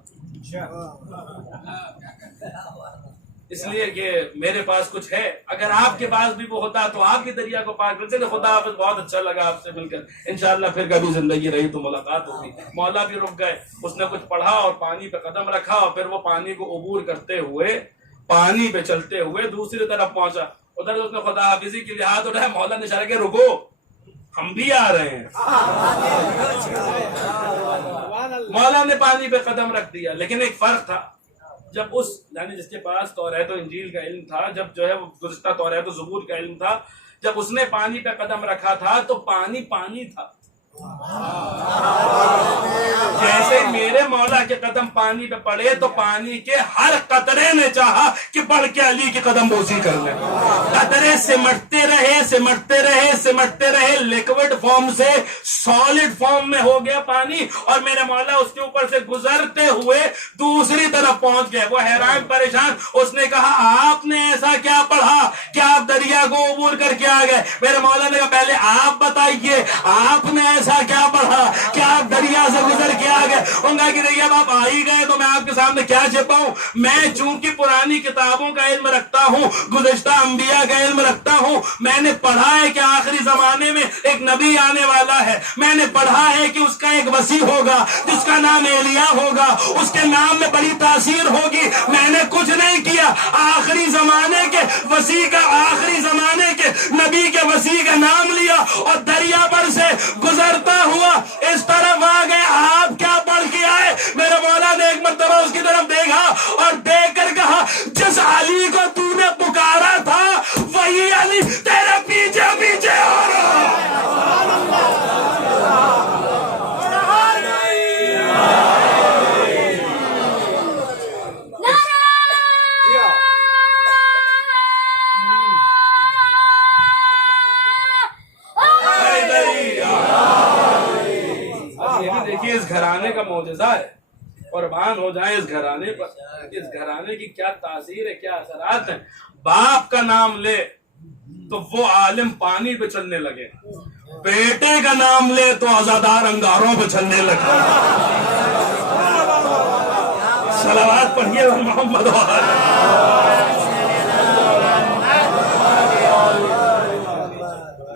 اس لیے کہ میرے پاس کچھ ہے، اگر آپ کے پاس بھی وہ ہوتا تو آپ بھی دریا کو پار کر چلے۔ خدا حافظ، بہت اچھا لگا آپ سے مل کر، انشاءاللہ پھر کبھی زندگی رہی تو ملاقات ہوگی۔ مولا بھی رک گئے، اس نے کچھ پڑھا اور پانی پہ قدم رکھا، اور پھر وہ پانی کو عبور کرتے ہوئے، پانی پہ چلتے ہوئے دوسری طرف پہنچا۔ ادھر اس نے خدا حافظی کے لیے ہاتھ اٹھایا، مولا نے اشارہ کیا رکو ہم بھی آ رہے ہیں۔ مولا نے پانی پہ قدم رکھ دیا، لیکن ایک فرق تھا، جب اس یعنی جس کے پاس توریت و انجیل کا علم تھا، جب جو ہے وہ گزشتہ توریت و زبور کا علم تھا، جب اس نے پانی پہ قدم رکھا تھا تو پانی پانی تھا، جیسے میرے مولا کے قدم پانی پہ پڑے تو پانی کے ہر قطرے نے چاہا کہ بڑھ کے علی کے قدم بوسی کر لیں. قطرے سمٹتے رہے لیکوڈ فارم سے سالڈ فارم میں ہو گیا پانی, اور میرے مولا اس کے اوپر سے گزرتے ہوئے دوسری طرف پہنچ گئے. وہ حیران پریشان, اس نے کہا آپ نے ایسا کیا پڑھا کہ آپ دریا کو عبور کر کے آ گئے؟ میرے مولا نے کہا پہلے آپ بتائیے آپ نے ایسا کیا پڑھا کہ آپ دریا سے گزر کے آ گئے؟ ان کا کہ نہیں اب آپ آ ہی گئے تو میں آپ کے سامنے کیا چھپاؤں. میں چونکہ پرانی کتابوں کا علم رکھتا ہوں, گزشتہ انبیاء کا علم رکھتا ہوں, میں نے پڑھا ہے کہ آخری زمانے میں ایک نبی آنے والا ہے. میں نے پڑھا ہے کہ اس کا ایک وسیع ہوگا جس کا نام ایلیا ہوگا, اس کے نام میں بڑی تاثیر ہوگی. میں نے کچھ نہیں کیا, آخری زمانے کے وسیع کا, آخری زمانے کے نبی کے وسیع کا نام لیا اور دریا پر سے گزرتا ہوا اس طرف آ گئے. آپ کیا پڑھ کے آئے؟ میرے مولا نے ایک مرتبہ اس کی طرف دیکھا اور دیکھ کر کہا جس علی کو تو نے پکارا تھا وہی علی تیرے پیچھے پیچھے آ رہا. دیکھیے اس گھرانے کا معجزہ ہے, قربان ہو جائیں اس گھرانے پر. اس گھرانے کی کیا تاثیر ہے, کیا اثرات ہیں. باپ کا نام لے تو وہ عالم پانی پہ چلنے لگے, بیٹے کا نام لے تو عزادار انگاروں پہ چلنے لگے. صلوات پڑھیے محمد.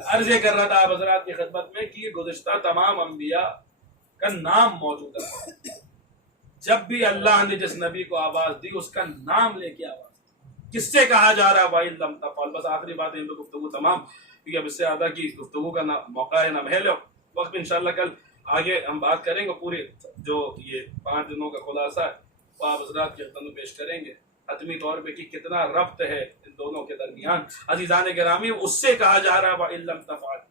عرض یہ کر رہا تھا آپ حضرات کی خدمت میں کہ یہ گزشتہ تمام انبیاء کا نام موجود ہے. جب بھی اللہ نے جس نبی کو آواز دی اس کا نام لے کے آواز دی. کس سے کہا جا رہا ہے وَإِن لَمْ تَفْعَلْ؟ بس آخری بات ہے, گفتگو تمام, کیونکہ اب اس سے زیادہ کی گفتگو کا موقع ہے نہ محل ہے. وقت انشاءاللہ کل آگے ہم بات کریں گے, پورے جو یہ 5 دنوں کا خلاصہ ہے وہ آپ حضرات کے خدمت میں پیش کریں گے حتمی طور پہ کہ کتنا ربط ہے ان دونوں کے درمیان. عزیزان گرامی, اس سے کہا جا رہا ہے وَإِن لَمْ تَفْعَلْ.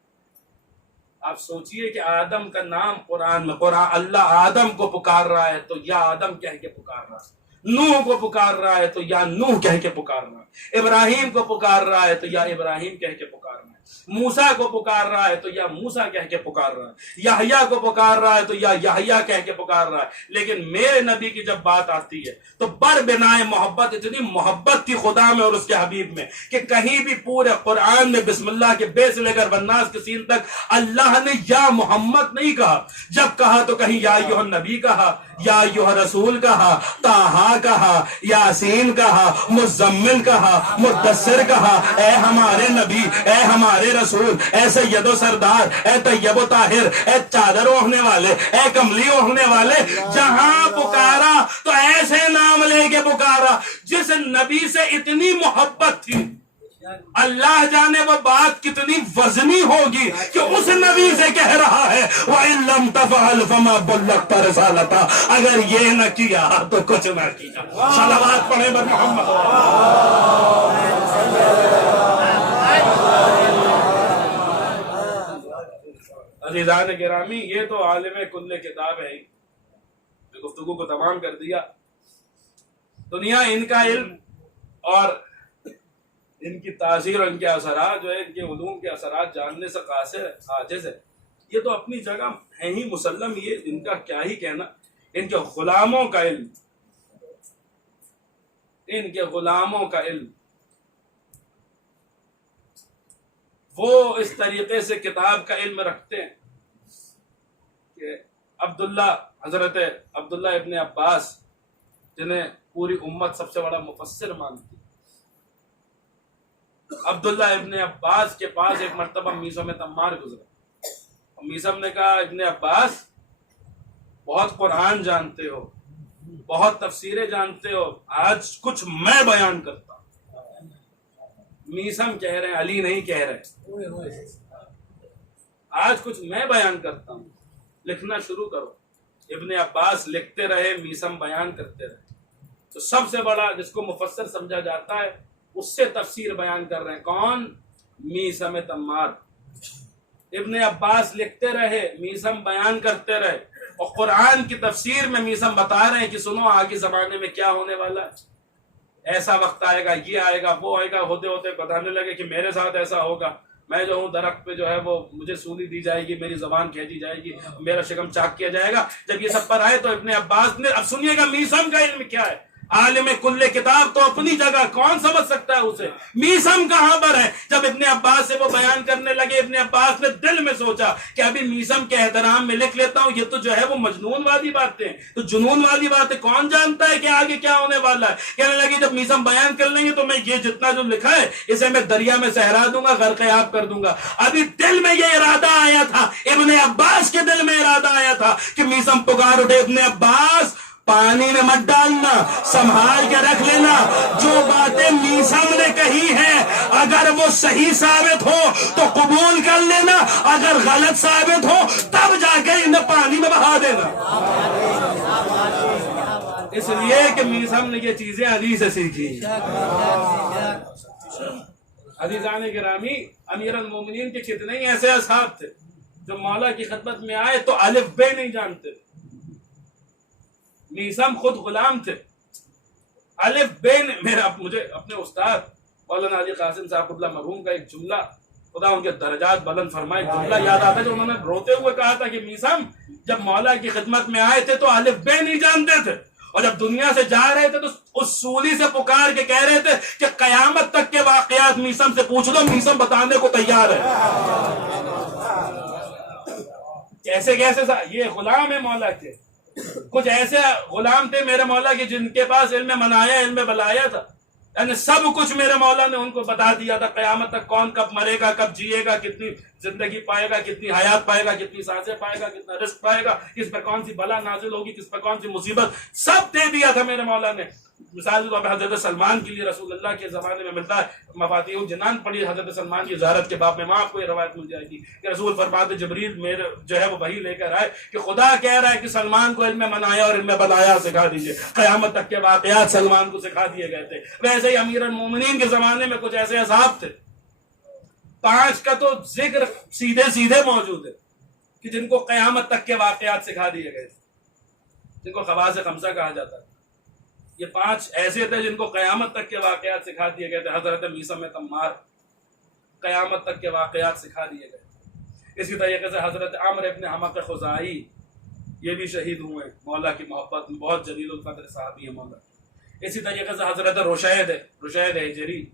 آپ سوچئے کہ آدم کا نام قرآن میں, قرآن اللہ آدم کو پکار رہا ہے تو یا آدم کہہ کے پکار رہا ہے, نوح کو پکار رہا ہے تو یا نوح کہہ کے پکار رہا ہے, ابراہیم کو پکار رہا ہے تو یا ابراہیم کہہ کے پکار رہا ہے, موسیٰ کو پکار رہا ہے تو یا موسیٰ کہہ کے پکار رہا ہے, یحییٰ کو پکار رہا ہے تو یا یحییٰ کہہ کے پکار رہا ہے. لیکن میرے نبی کی جب بات آتی ہے تو بر بنائے محبت, اتنی محبت تھی خدا میں اور اس کے حبیب میں کہ کہیں بھی پورے قرآن میں بسم اللہ کے بے سے لے کر والناس کے سین تک اللہ نے یا محمد نہیں کہا. جب کہا تو کہیں یا ایھا النبی کہا, یا ایھا رسول کہا, طٰہٰ کہا, یاسین کہا, مزمل کہا, مدثر کہا. اے ہمارے نبی, اے ہمارے رسول, اے سید و سردار, اے طیب و طاہر, اے چادر اوڑھنے والے, اے کملی اوڑھنے والے. جہاں پکارا تو ایسے نام لے کے پکارا جس نبی سے اتنی محبت تھی. اللہ جانے وہ بات کتنی وزنی ہوگی کہ اس نبی سے کہہ رہا ہے وَإِن لَمْ تَفْعَلْ فَمَا بَلَّغْتَ رِسَالَتَهُ. اگر یہ نہ کیا تو کچھ نہ کیا. صلوات پڑھے بر محمد. عزیزان گرامی, یہ تو عالم کل کتاب ہے جو گفتگو کو تمام کر دیا. دنیا ان کا علم اور ان کی تاثیر اور ان کے اثرات جو ہے, ان کے علوم کے اثرات جاننے سے قاصر ہے, عاجز ہے. یہ تو اپنی جگہ ہے ہی مسلم, یہ ان کا کیا ہی کہنا. ان کے غلاموں کا علم, ان کے غلاموں کا علم, وہ اس طریقے سے کتاب کا علم رکھتے ہیں کہ حضرت عبداللہ ابن عباس, جنہیں پوری امت سب سے بڑا مفسر مانتی, عبداللہ ابن عباس کے پاس ایک مرتبہ میثم تمار گزرا. میثم نے کہا ابن عباس بہت قرآن جانتے ہو, بہت تفسیریں جانتے ہو, آج کچھ میں بیان کرتا ہوں. میثم کہہ رہے ہیں, علی نہیں کہہ رہے, آج کچھ میں بیان کرتا ہوں, لکھنا شروع کرو. ابن عباس لکھتے رہے, میثم بیان کرتے رہے. تو سب سے بڑا جس کو مفسر سمجھا جاتا ہے اس سے تفسیر بیان کر رہے ہیں. کون؟ میثم تمار. ابن عباس لکھتے رہے، میثم بیان کرتے رہے، اور قرآن کی تفسیر میں میثم بتا رہے ہیں کہ سنو آگے زمانے میں کیا ہونے والا ہے، ایسا وقت آئے گا، یہ آئے گا، وہ آئے گا، ہوتے ہوتے بتانے لگے کہ میرے ساتھ ایسا ہوگا، میں جو ہوں درخت پہ جو ہے وہ مجھے سولی دی جائے گی، میری زبان کھینچی جائے گی، میرا شکم چاک کیا جائے گا۔ جب یہ سب پر آئے تو ابن عباس نے، اب سنیے گا میثم کا علم کیا ہے، عالم کل کتاب تو اپنی جگہ، کون سمجھ سکتا ہے اسے، میثم کہاں پر ہے؟ جب ابن عباس سے وہ بیان کرنے لگے، ابن عباس نے دل میں سوچا کہ ابھی میثم کے احترام میں لکھ لیتا ہوں، یہ تو جو ہے وہ مجنون والی باتیں، تو جنون والی باتیں، کون جانتا ہے کہ آگے کیا ہونے والا ہے۔ کہنے لگے جب میثم بیان کر لیں گے تو میں یہ جتنا جو لکھا ہے اسے میں دریا میں سہرا دوں گا، غرق آب کر دوں گا۔ ابھی دل میں یہ ارادہ آیا تھا، ابن عباس کے دل میں ارادہ آیا تھا کہ میثم پکار اٹھے، ابن عباس پانی میں مت ڈالنا، سنبھال کے رکھ لینا، جو باتیں میثم نے کہی ہیں اگر وہ صحیح ثابت ہو تو قبول کر لینا، اگر غلط ثابت ہو تب جا کے انہیں پانی میں بہا دینا۔ اس لیے کہ میثم نے یہ چیزیں علی سے سیکھی۔ عزیزان گرامی، امیر المومنین کے کتنے ہی ایسے اصحاب تھے جو مولا کی خدمت میں آئے تو الف بے نہیں جانتے۔ میثم خود غلام تھے، الف بے مجھے اپنے استاد مولانا علی قاسم صاحب قبلہ مرحوم کا ایک جملہ، خدا ان کے درجات بلند فرمائے، جملہ یاد آتا ہے جو انہوں نے روتے ہوئے کہا تھا کہ میثم جب مولا کی خدمت میں آئے تھے تو الف بے نہیں جانتے تھے، اور جب دنیا سے جا رہے تھے تو اس سولی سے پکار کے کہہ رہے تھے کہ قیامت تک کے واقعات میثم سے پوچھ لو، میثم بتانے کو تیار ہے۔ کیسے یہ غلام ہے مولا کے۔ کچھ ایسے غلام تھے میرے مولا کے جن کے پاس علم منایا، علم بلایا تھا، یعنی سب کچھ میرے مولا نے ان کو بتا دیا تھا، قیامت تک کون کب مرے گا، کب جیے گا، کتنی زندگی پائے گا، کتنی حیات پائے گا، کتنی سانسیں پائے گا، کتنا رزق پائے گا، کس پر کون سی بلا نازل ہوگی، کس پر کون سی مصیبت، سب دے دیا تھا میرے مولا نے۔ مثال کے طور پہ حضرت سلمان کے لیے رسول اللہ کے زمانے میں ملتا ہے، مفاتیح الجنان پڑھی حضرت سلمان کی زیارت کے باب میں، وہاں آپ کو یہ روایت مل جائے گی کہ رسول فرماتے جبریل میرے جو ہے وہ وحی لے کر آئے کہ خدا کہہ رہا ہے کہ سلمان کو علم منایا اور علم بلایا سکھا دیجئے، قیامت تک کے واقعات سلمان کو سکھا دیے گئے تھے۔ ویسے ہی امیر المومنین کے زمانے میں کچھ ایسے اصحاب تھے، 5 کا تو ذکر سیدھے موجود ہے کہ جن کو قیامت تک کے واقعات سکھا دیے گئے تھے، جن کو خواص خمسہ کہا جاتا ہے۔ یہ 5 ایسے تھے جن کو قیامت تک کے واقعات سکھا دیے گئے تھے۔ حضرت میثم تمار قیامت تک کے واقعات سکھا دیے گئے تھے۔ اسی طریقے سے حضرت عمرو ابن حمق خزاعی یہ بھی شہید ہوئے مولا کی محبت میں، بہت جلیل القدر صحابی ہے مولا۔ اسی طریقے سے حضرت رشید ہجری،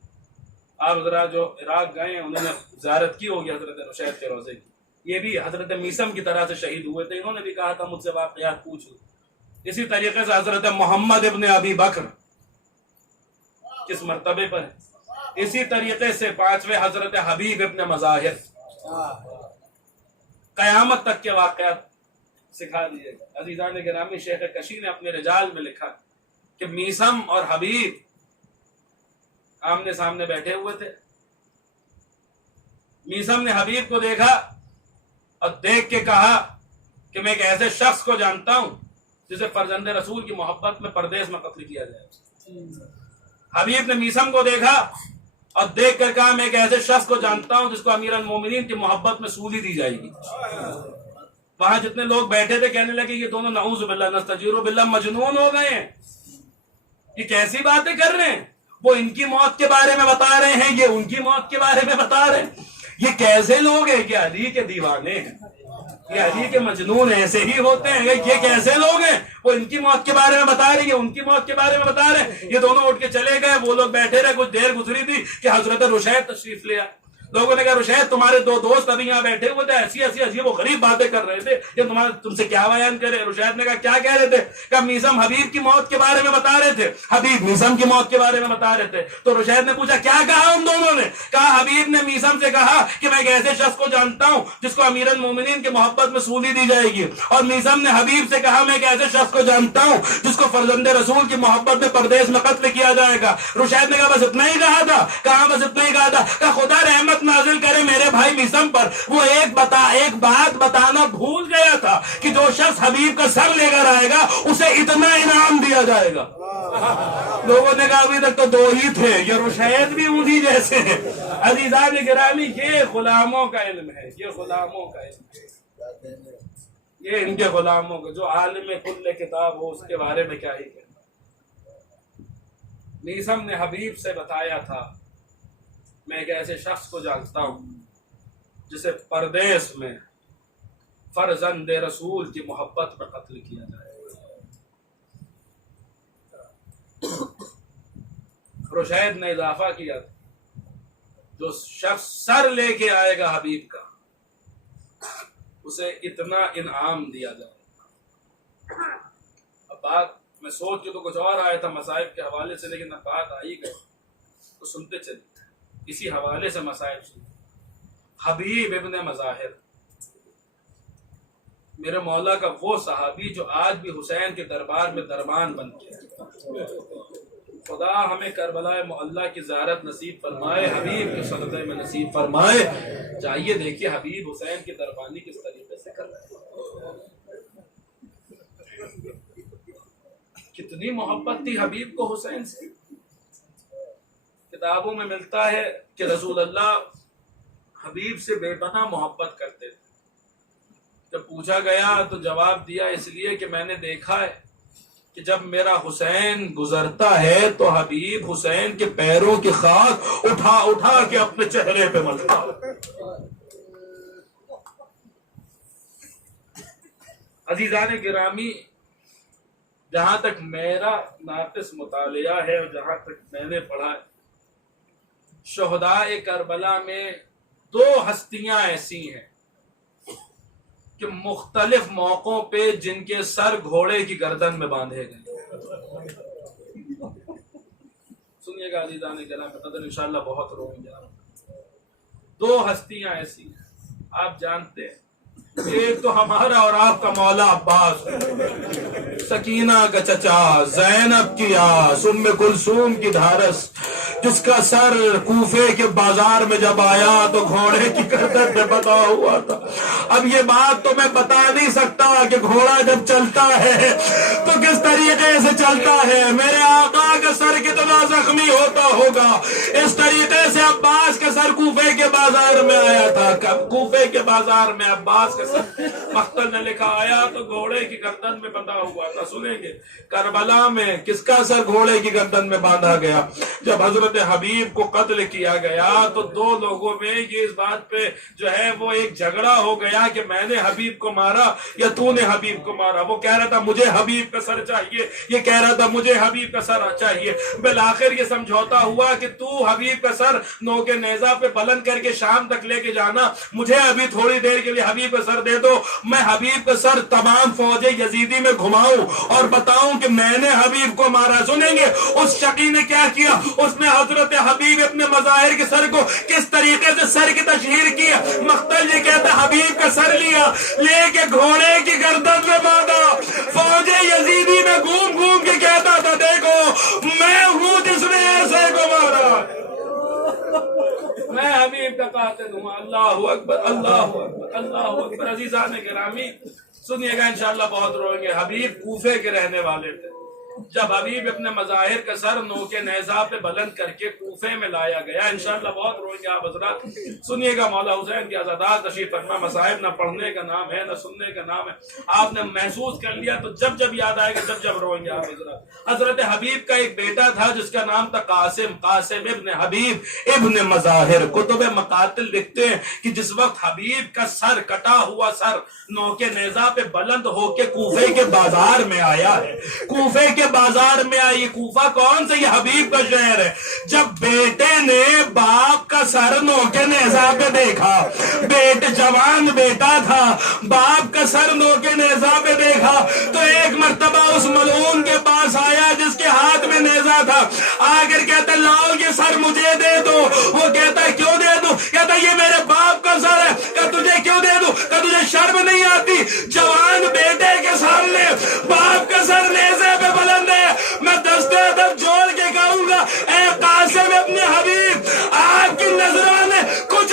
آپ ذرا جو عراق گئے ہیں انہوں نے زیارت کی ہوگی حضرت رشید کے روزے کی، یہ بھی حضرت میثم کی طرح سے شہید ہوئے تھے، انہوں نے بھی کہا تھا مجھ سے واقعات پوچھ لو۔ اسی طریقے سے حضرت محمد ابن ابی بکر کس مرتبے پر ہے، اسی طریقے سے 5ویں حضرت حبیب ابن مظاہر، قیامت تک کے واقعات سکھا دیے گا۔ عزیزان گرامی، شیخ کشی نے اپنے رجال میں لکھا کہ میثم اور حبیب آمنے سامنے بیٹھے ہوئے تھے، میثم نے حبیب کو دیکھا اور دیکھ کے کہا کہ میں ایک ایسے شخص کو جانتا ہوں جسے فرزند رسول کی محبت میں پردیس میں قتل کیا جائے۔ حبیب نے میثم کو دیکھا اور دیکھ کر کہا میں ایک ایسے شخص کو جانتا ہوں جس کو امیر المومنین کی محبت میں سولی دی جائے گی۔ وہاں جتنے لوگ بیٹھے تھے کہنے لگے یہ دونوں نعوذ باللہ نستجیر باللہ مجنون ہو گئے ہیں، یہ کیسی باتیں کر رہے ہیں، وہ ان کی موت کے بارے میں بتا رہے ہیں، یہ ان کی موت کے بارے میں بتا رہے ہیں، یہ کیسے لوگ ہیں کہ علی کے دیوانے ہیں، یہ علی کے مجنون ایسے ہی ہوتے ہیں، یہ کیسے لوگ ہیں، وہ ان کی موت کے بارے میں بتا رہے ہیں، ان کی موت کے بارے میں بتا رہے ہیں۔ یہ دونوں اٹھ کے چلے گئے، وہ لوگ بیٹھے رہے، کچھ دیر گزری تھی کہ حضرت رشید تشریف لے آئے۔ لوگوں نے کہا رشید تمہارے 2 دوست ابھی یہاں بیٹھے ہوئے تھے، ایسی عجیب و غریب باتیں کر رہے تھے، یہ تم سے کیا بیان کرے؟ رشید نے کہا کیا کہہ رہے تھے؟ کہا میثم حبیب کی موت کے بارے میں بتا رہے تھے، حبیب میثم کی موت کے بارے میں بتا رہے تھے۔ تو رشید نے پوچھا کیا کہا ان دونوں نے؟ کہا حبیب نے میثم سے کہا کہ میں ایک ایسے شخص کو جانتا ہوں جس کو امیر المومنین کی محبت میں سولی دی جائے گی، اور میثم نے حبیب سے کہا میں ایک ایسے شخص کو جانتا ہوں جس کو فرزند رسول کی محبت میں پردیس میں قتل کیا جائے گا۔ رشید نے کہا بس اتنا ہی کہا تھا؟ کہا بس اتنا ہی کہا تھا؟ کہا خدا رحمت رحمت نازل کرے میرے بھائی مسم پر. وہ ایک بات بتانا بھول گیا تھا کہ جو شخص حبیب کا سر لے کر آئے گا اسے اتنا انعام دیا جائے گا. لوگوں نے کہا ابھی تک تو 2 ہی تھے, یہ رشید بھی انہی جیسے ہیں. عزیزان گرامی, یہ غلاموں کا علم ہے, یہ غلاموں کا علم ہے, یہ ان کے غلاموں کا. جو عالم کل کتاب ہو اس کے بارے میں کیا ہی کہنا. نیسم نے حبیب سے بتایا تھا, میں ایک ایسے شخص کو جانتا ہوں جسے پردیس میں فرزند رسول کی محبت میں قتل کیا جائے. رشید نے اضافہ کیا, جو شخص سر لے کے آئے گا حبیب کا اسے اتنا انعام دیا جائے گا. اب بات میں سوچ کے تو کچھ اور آیا تھا مصائب کے حوالے سے, لیکن اب بات آئی گئی تو سنتے چلے. اسی حوالے سے مصائب سنتے. حبیب ابن مظاہر, میرے مولا کا وہ صحابی جو آج بھی حسین کے دربار میں دربان بن گیا. خدا ہمیں کربلا معلیٰ کی زیارت نصیب فرمائے, حبیب کے صدقے میں نصیب فرمائے. جائیے دیکھیے حبیب حسین کی دربانی کس طریقے سے کر رہے ہیں. کتنی محبت تھی حبیب کو حسین سے. کتابوں میں ملتا ہے کہ رسول اللہ حبیب سے بے پناہ محبت کرتے تھے. جب پوچھا گیا تو جواب دیا, اس لیے کہ میں نے دیکھا ہے کہ جب میرا حسین گزرتا ہے تو حبیب حسین کے پیروں کی خاک اٹھا اٹھا کے اپنے چہرے پہ ملتا. عزیزان گرامی, جہاں تک میرا ناقص مطالعہ ہے اور جہاں تک میں نے پڑھا ہے, شہداء کربلا میں 2 ہستیاں ایسی ہیں کہ مختلف موقعوں پہ جن کے سر گھوڑے کی گردن میں باندھے گئے. سنیے گا عزیزان گرامی, قدر انشاءاللہ بہت روئیں گے. 2 ہستیاں ایسی ہیں, آپ جانتے ہیں. ایک تو ہمارا اور آپ کا مولا عباس, سکینہ کا چچا, زینب کی آس, ام کلثوم کی دھارس, جس کا سر کوفے کے بازار میں جب آیا تو گھوڑے کی گردن میں بندھا ہوا تھا. اب یہ بات تو میں بتا نہیں سکتا کہ گھوڑا جب چلتا ہے تو کس طریقے سے چلتا ہے. میرے آقا کا سر کتنا زخمی ہوتا ہوگا. اس طریقے سے عباس کا سر کوفے کے بازار میں آیا تھا. کوفے کے بازار میں عباس کا سر, مختل نے لکھا, آیا تو گھوڑے کی گردن میں بندھا ہوا تھا. سنیں گے کربلا میں کس کا سر گھوڑے کی گردن میں باندھا گیا. جب حضرت حبیب کو قتل کیا گیا تو 2 لوگوں میں یہ اس بات پہ جو ہے وہ ایک جھگڑا ہو گیا کہ میں نے حبیب کو مارا یا تو نے حبیب کو مارا. وہ کہہ رہا تھا مجھے حبیب کا سر چاہیے, یہ کہہ رہا تھا مجھے حبیب کا سر چاہیے. بالآخر یہ سمجھوتا ہوا کہ تو حبیب کا سر نو کے نیزہ پہ بلند کر کے شام تک لے کے جانا, مجھے ابھی تھوڑی دیر کے لیے حبیب کا سر دے دو, میں حبیب کا سر تمام فوج یزیدی میں گھماؤں اور بتاؤں کہ میں نے حبیب کو مارا. سنیں گے اس شقی نے کیا کیا, اس نے حضرت حبیب اپنے مظاہر کے سر کو کس طریقے سے سر کی تشہیر کیا. مختل یہ کہتا حبیب کا سر لیا, لے کے گھوڑے کی گردن میں باندھا, فوج یزیدی میں گھوم گھوم کے کہتا تھا دیکھو میں ہوں جس نے ایسے کو مارا, میں حبیب کا قاتل ہوں. اللہ اکبر, اللہ اکبر, اللہ اکبر. عزیزان گرامی سنیے گا انشاءاللہ بہت روئیں گے. حبیب کوفے کے رہنے والے تھے. جب حبیب اپنے مظاہر کا سر نو کے نیزہ پہ بلند کر کے کوفے میں لایا گیا, انشاءاللہ بہت روئیں گے آپ حضرات. سنیے گا مولا حسین کی عزادات تشریف فرما. مصائب نہ پڑھنے کا نام ہے نہ سننے کا نام ہے, آپ نے محسوس کر لیا تو جب جب یاد آئے گا جب جب روئیں گے آپ حضرات. حضرت حبیب کا ایک بیٹا تھا جس کا نام تھا قاسم, قاسم ابن حبیب ابن مظاہر. کتب مقاتل لکھتے ہیں کہ جس وقت حبیب کا سر کٹا ہوا سر نو کے نیزہ پہ بلند ہو کے کوفے کے بازار میں آیا ہے, کوفے کے بازار میں آئی. کوفہ کون سے, یہ حبیب کا شہر ہے. جب بیٹے نے باپ کا سر نو کے نیزہ پہ دیکھا, جوان بیٹا تھا, باپ کا سر نو کے نیزہ پہ دیکھا تو ایک مرتبہ اس ملعون کے پاس آیا جس کے ہاتھ میں نیزہ تھا, آ کر کہتا لاؤ یہ سر مجھے دے دو. وہ کہتا کیوں دے دوں, کہتا یہ میرے باپ کا سر ہے. کہ تجھے کیوں دے دوں, کہ تجھے شرم نہیں آتی, جوان بیٹے کے سامنے باپ کا سر نیزے پہ بلند ہے. میں دستے ادب جوڑ کے کہوں گا اے قاسم ابن حبیب, آپ کی نظروں نے کچھ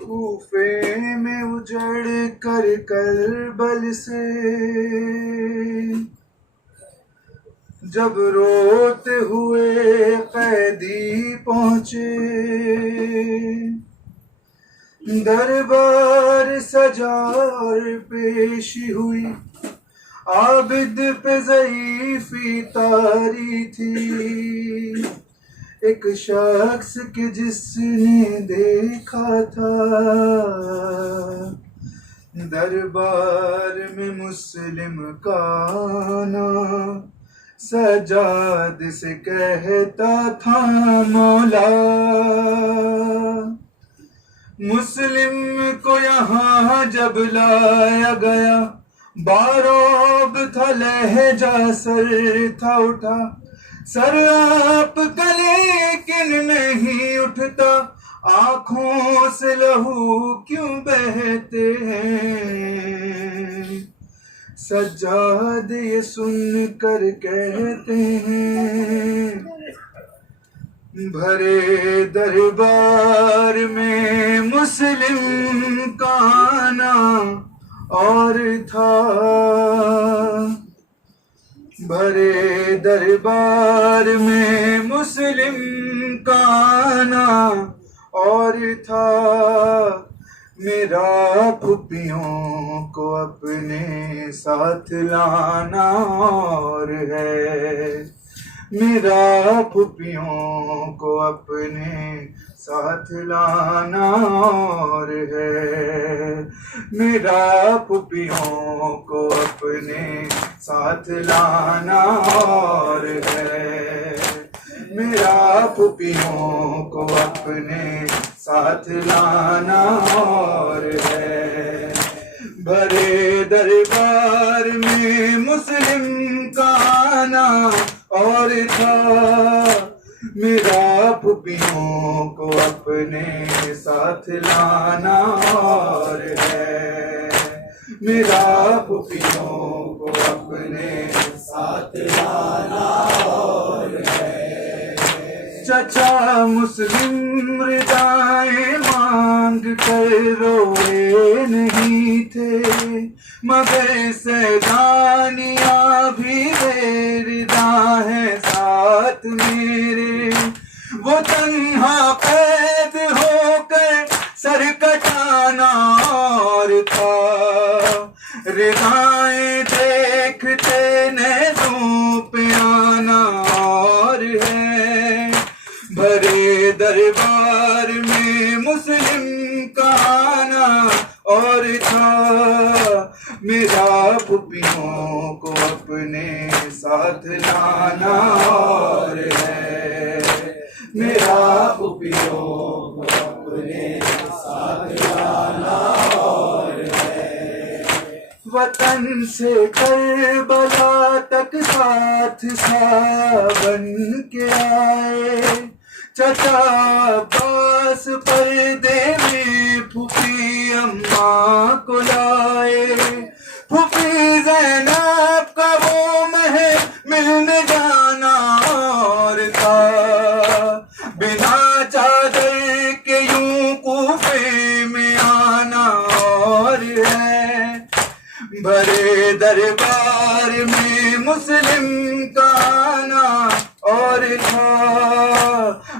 کوفے میں اجڑ کر کربل سے جب روتے ہوئے قیدی پہنچے دربار سجا اور پیشی ہوئی عابد پہ ضعیفی طاری تھی ایک شخص کے جس نے دیکھا تھا دربار میں مسلم کا نام سجاد سے کہتا تھا مولا مسلم کو یہاں جب لایا گیا باروب تھا لہجہ سر تھا اٹھا سر آپ کا لیکن نہیں اٹھتا آنکھوں سے لہو کیوں بہتے ہیں سجاد یہ سن کر کہتے ہیں بھرے دربار میں مسلم کا آنا اور تھا بھرے دربار میں مسلم کا آنا اور تھا میرا پھپھیوں کو اپنے ساتھ لانا اور ہے میرا پھپھیوں کو اپنے ساتھ لانا اور ہے میرا پھپھیوں کو اپنے ساتھ لانا اور ہے میرا پھپھیوں کو اپنے ساتھ لانا اور ہے بھرے دربار میں مسلم کا آنا اور تھا میرا پھپھیوں کو اپنے ساتھ لانا اور ہے میرا پھپھیوں کو اپنے ساتھ لانا اور ہے چچا مسلم ردائیں مانگ کر روئے نہیں تھے مگر سیدانیاں بھی بے ردا ہیں ساتھ میرے وہ تنہا قید ہو کر سر کٹانا اور تھا ردائیں دیکھتے نیزوں پہ آنا اور ہے بھرے دربار میں مسلم کا آنا اور تھا میرا پھپھیوں کو اپنے ساتھ لانا اور ہے میرا پھپھیوں کو اپنے ساتھ لانا اور ہے وطن سے کربلا تک ساتھ بن کے آئے چچا عباس پردے میں پھوپھی اماں کو لائے پھوپھی زینب کا وہ محمل میں جانا اور تھا بنا چادر کے یوں کوفے میں آنا اور ہے بھرے دربار میں مسلم کا آنا اور تھا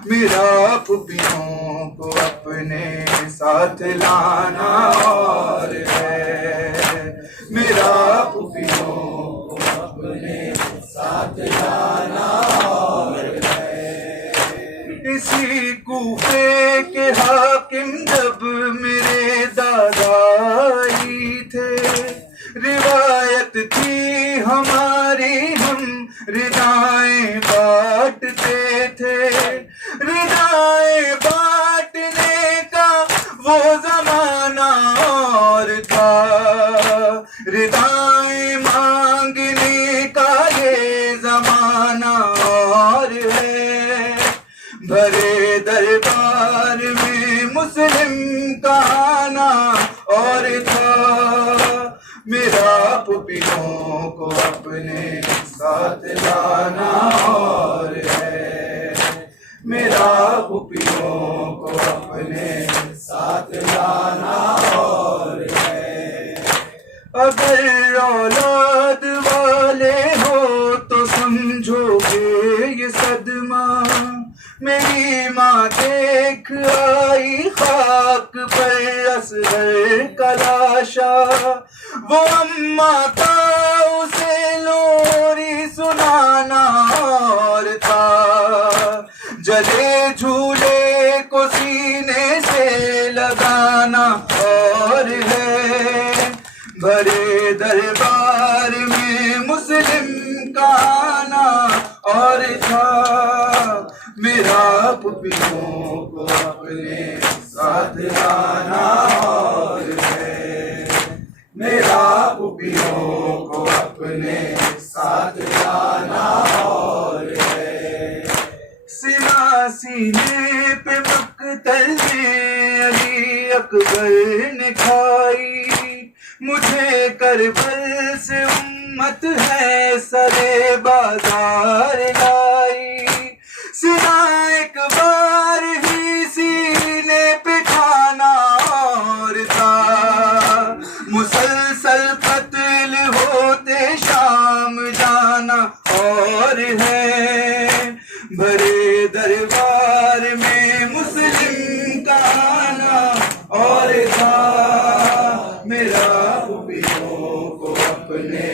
میرا پھپھیوں کو اپنے ساتھ لانا اور ہے میرا مسلم کا آنا اور تھا، میرا پپیوں کو اپنے ساتھ لانا اور ہے، میرا پپیوں کو اپنے ساتھ لانا اور ہے۔ اگر اولاد والے ہو تو سمجھو گے یہ صدمہ، میری ماں دیکھ آئی خاک پر اصغر کا لاشا، وہ اماں کا اسے لوری سنانا اور تھا، جلے جھولے کو سینے سے لگانا اور ہے، بھرے دربار میں مسلم کا آنا اور تھا، میرا پپیوں کو اپنے ساتھ لانا اور ہے، میرا پپیوں کو اپنے ساتھ لانا اور ہے۔ سما سینے پہ مقتل میں علی اکبر نے کھائی، مجھے کربل سے امت ہے سرے بازار لائی، سنا ایک بار ہی سینے پہ ٹھانا اور تھا، مسلسل قتل ہوتے شام جانا اور ہے، بھرے دربار میں مسلم کا آنا اور تھا، میرا پپیوں کو اپنے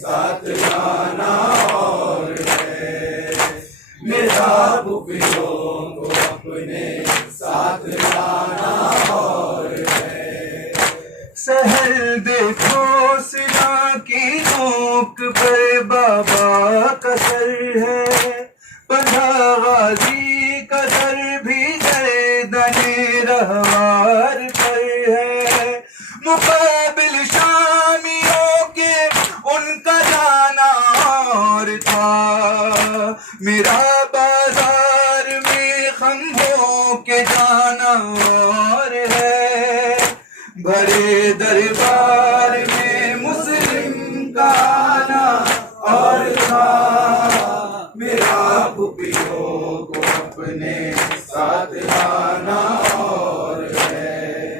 ساتھ لانا اور ہے، میرا پپیوں کو اپنے ساتھ لانا اور ہے۔ سحر دیکھو سنا کی نوک پر بابا کا سر ہے، بندھا غازی کا در بھی گردن رہوار پر ہے، مقابل شامیوں کے ان کا جانا اور تھا، میرا بازار میں خمبوں کے جانا اور ہے، بھرے دربار میں مسلم کا آنا اور تھا، میرا پپیوں کو اپنے ساتھ لانا اور ہے،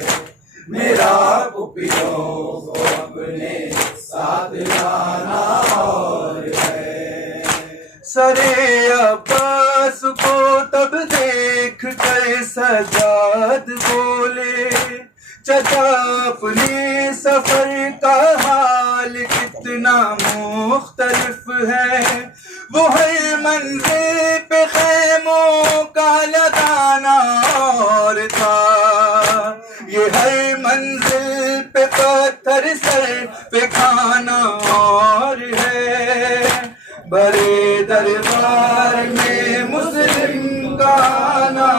میرا پپیوں کو اپنے ساتھ لانا اور ہے۔ سرے عباس کو تب دیکھ کر سجاد بولے، چچا اپنے سفر کا حال کتنا مختلف ہے، وہ ہر منزل پہ خیموں کا لگانا اور تھا، یہ ہر منزل پہ پتھر سر پہ کھانا اور ہے، بڑے دربار میں مسلم کا آنا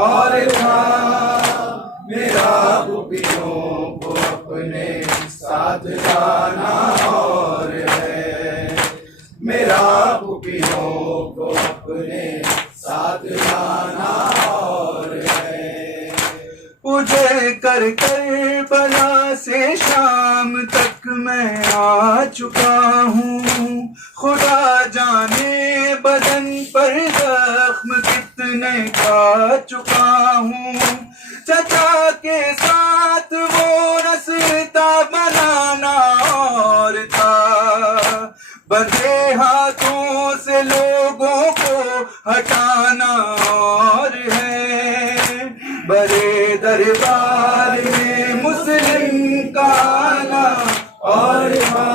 اور تھا، میرا پپیوں کو اپنے ساتھ لانا اور ہے، میرا پپیوں کو اپنے ساتھ لانا اور ہے۔ اجڑ کر کربلا سے شام تک میں آ چکا ہوں، خدا جانے بدن پر زخم کتنے کھا چکا ہوں، چچا کے ساتھ وہ رستا بنانا اور تھا، بندھے ہاتھوں سے لوگوں کو ہٹانا اور ہے، بڑے دربار میں مسلم کا آنا اور تھا،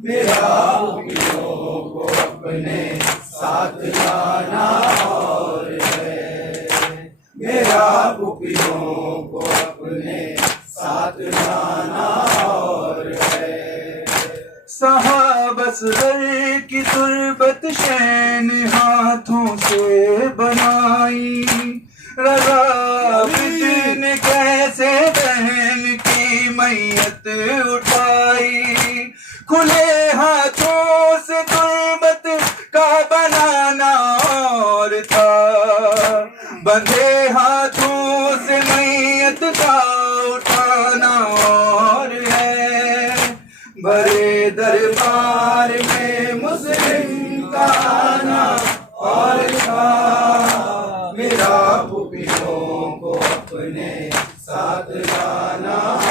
میرا پپیوں کو اپنے ساتھ لانا اور ہے، میرا پپیوں کو اپنے ساتھ لانا اور ہے۔ صحابہ اصغر کی تربت شین ہاتھوں سے بنائی، رضا نے کیسے بہن کی میت اٹھائی، کھلے ہاتھوں سے تربت کا بنانا اور تھا، بندھے ہاتھوں سے ساتھ جانا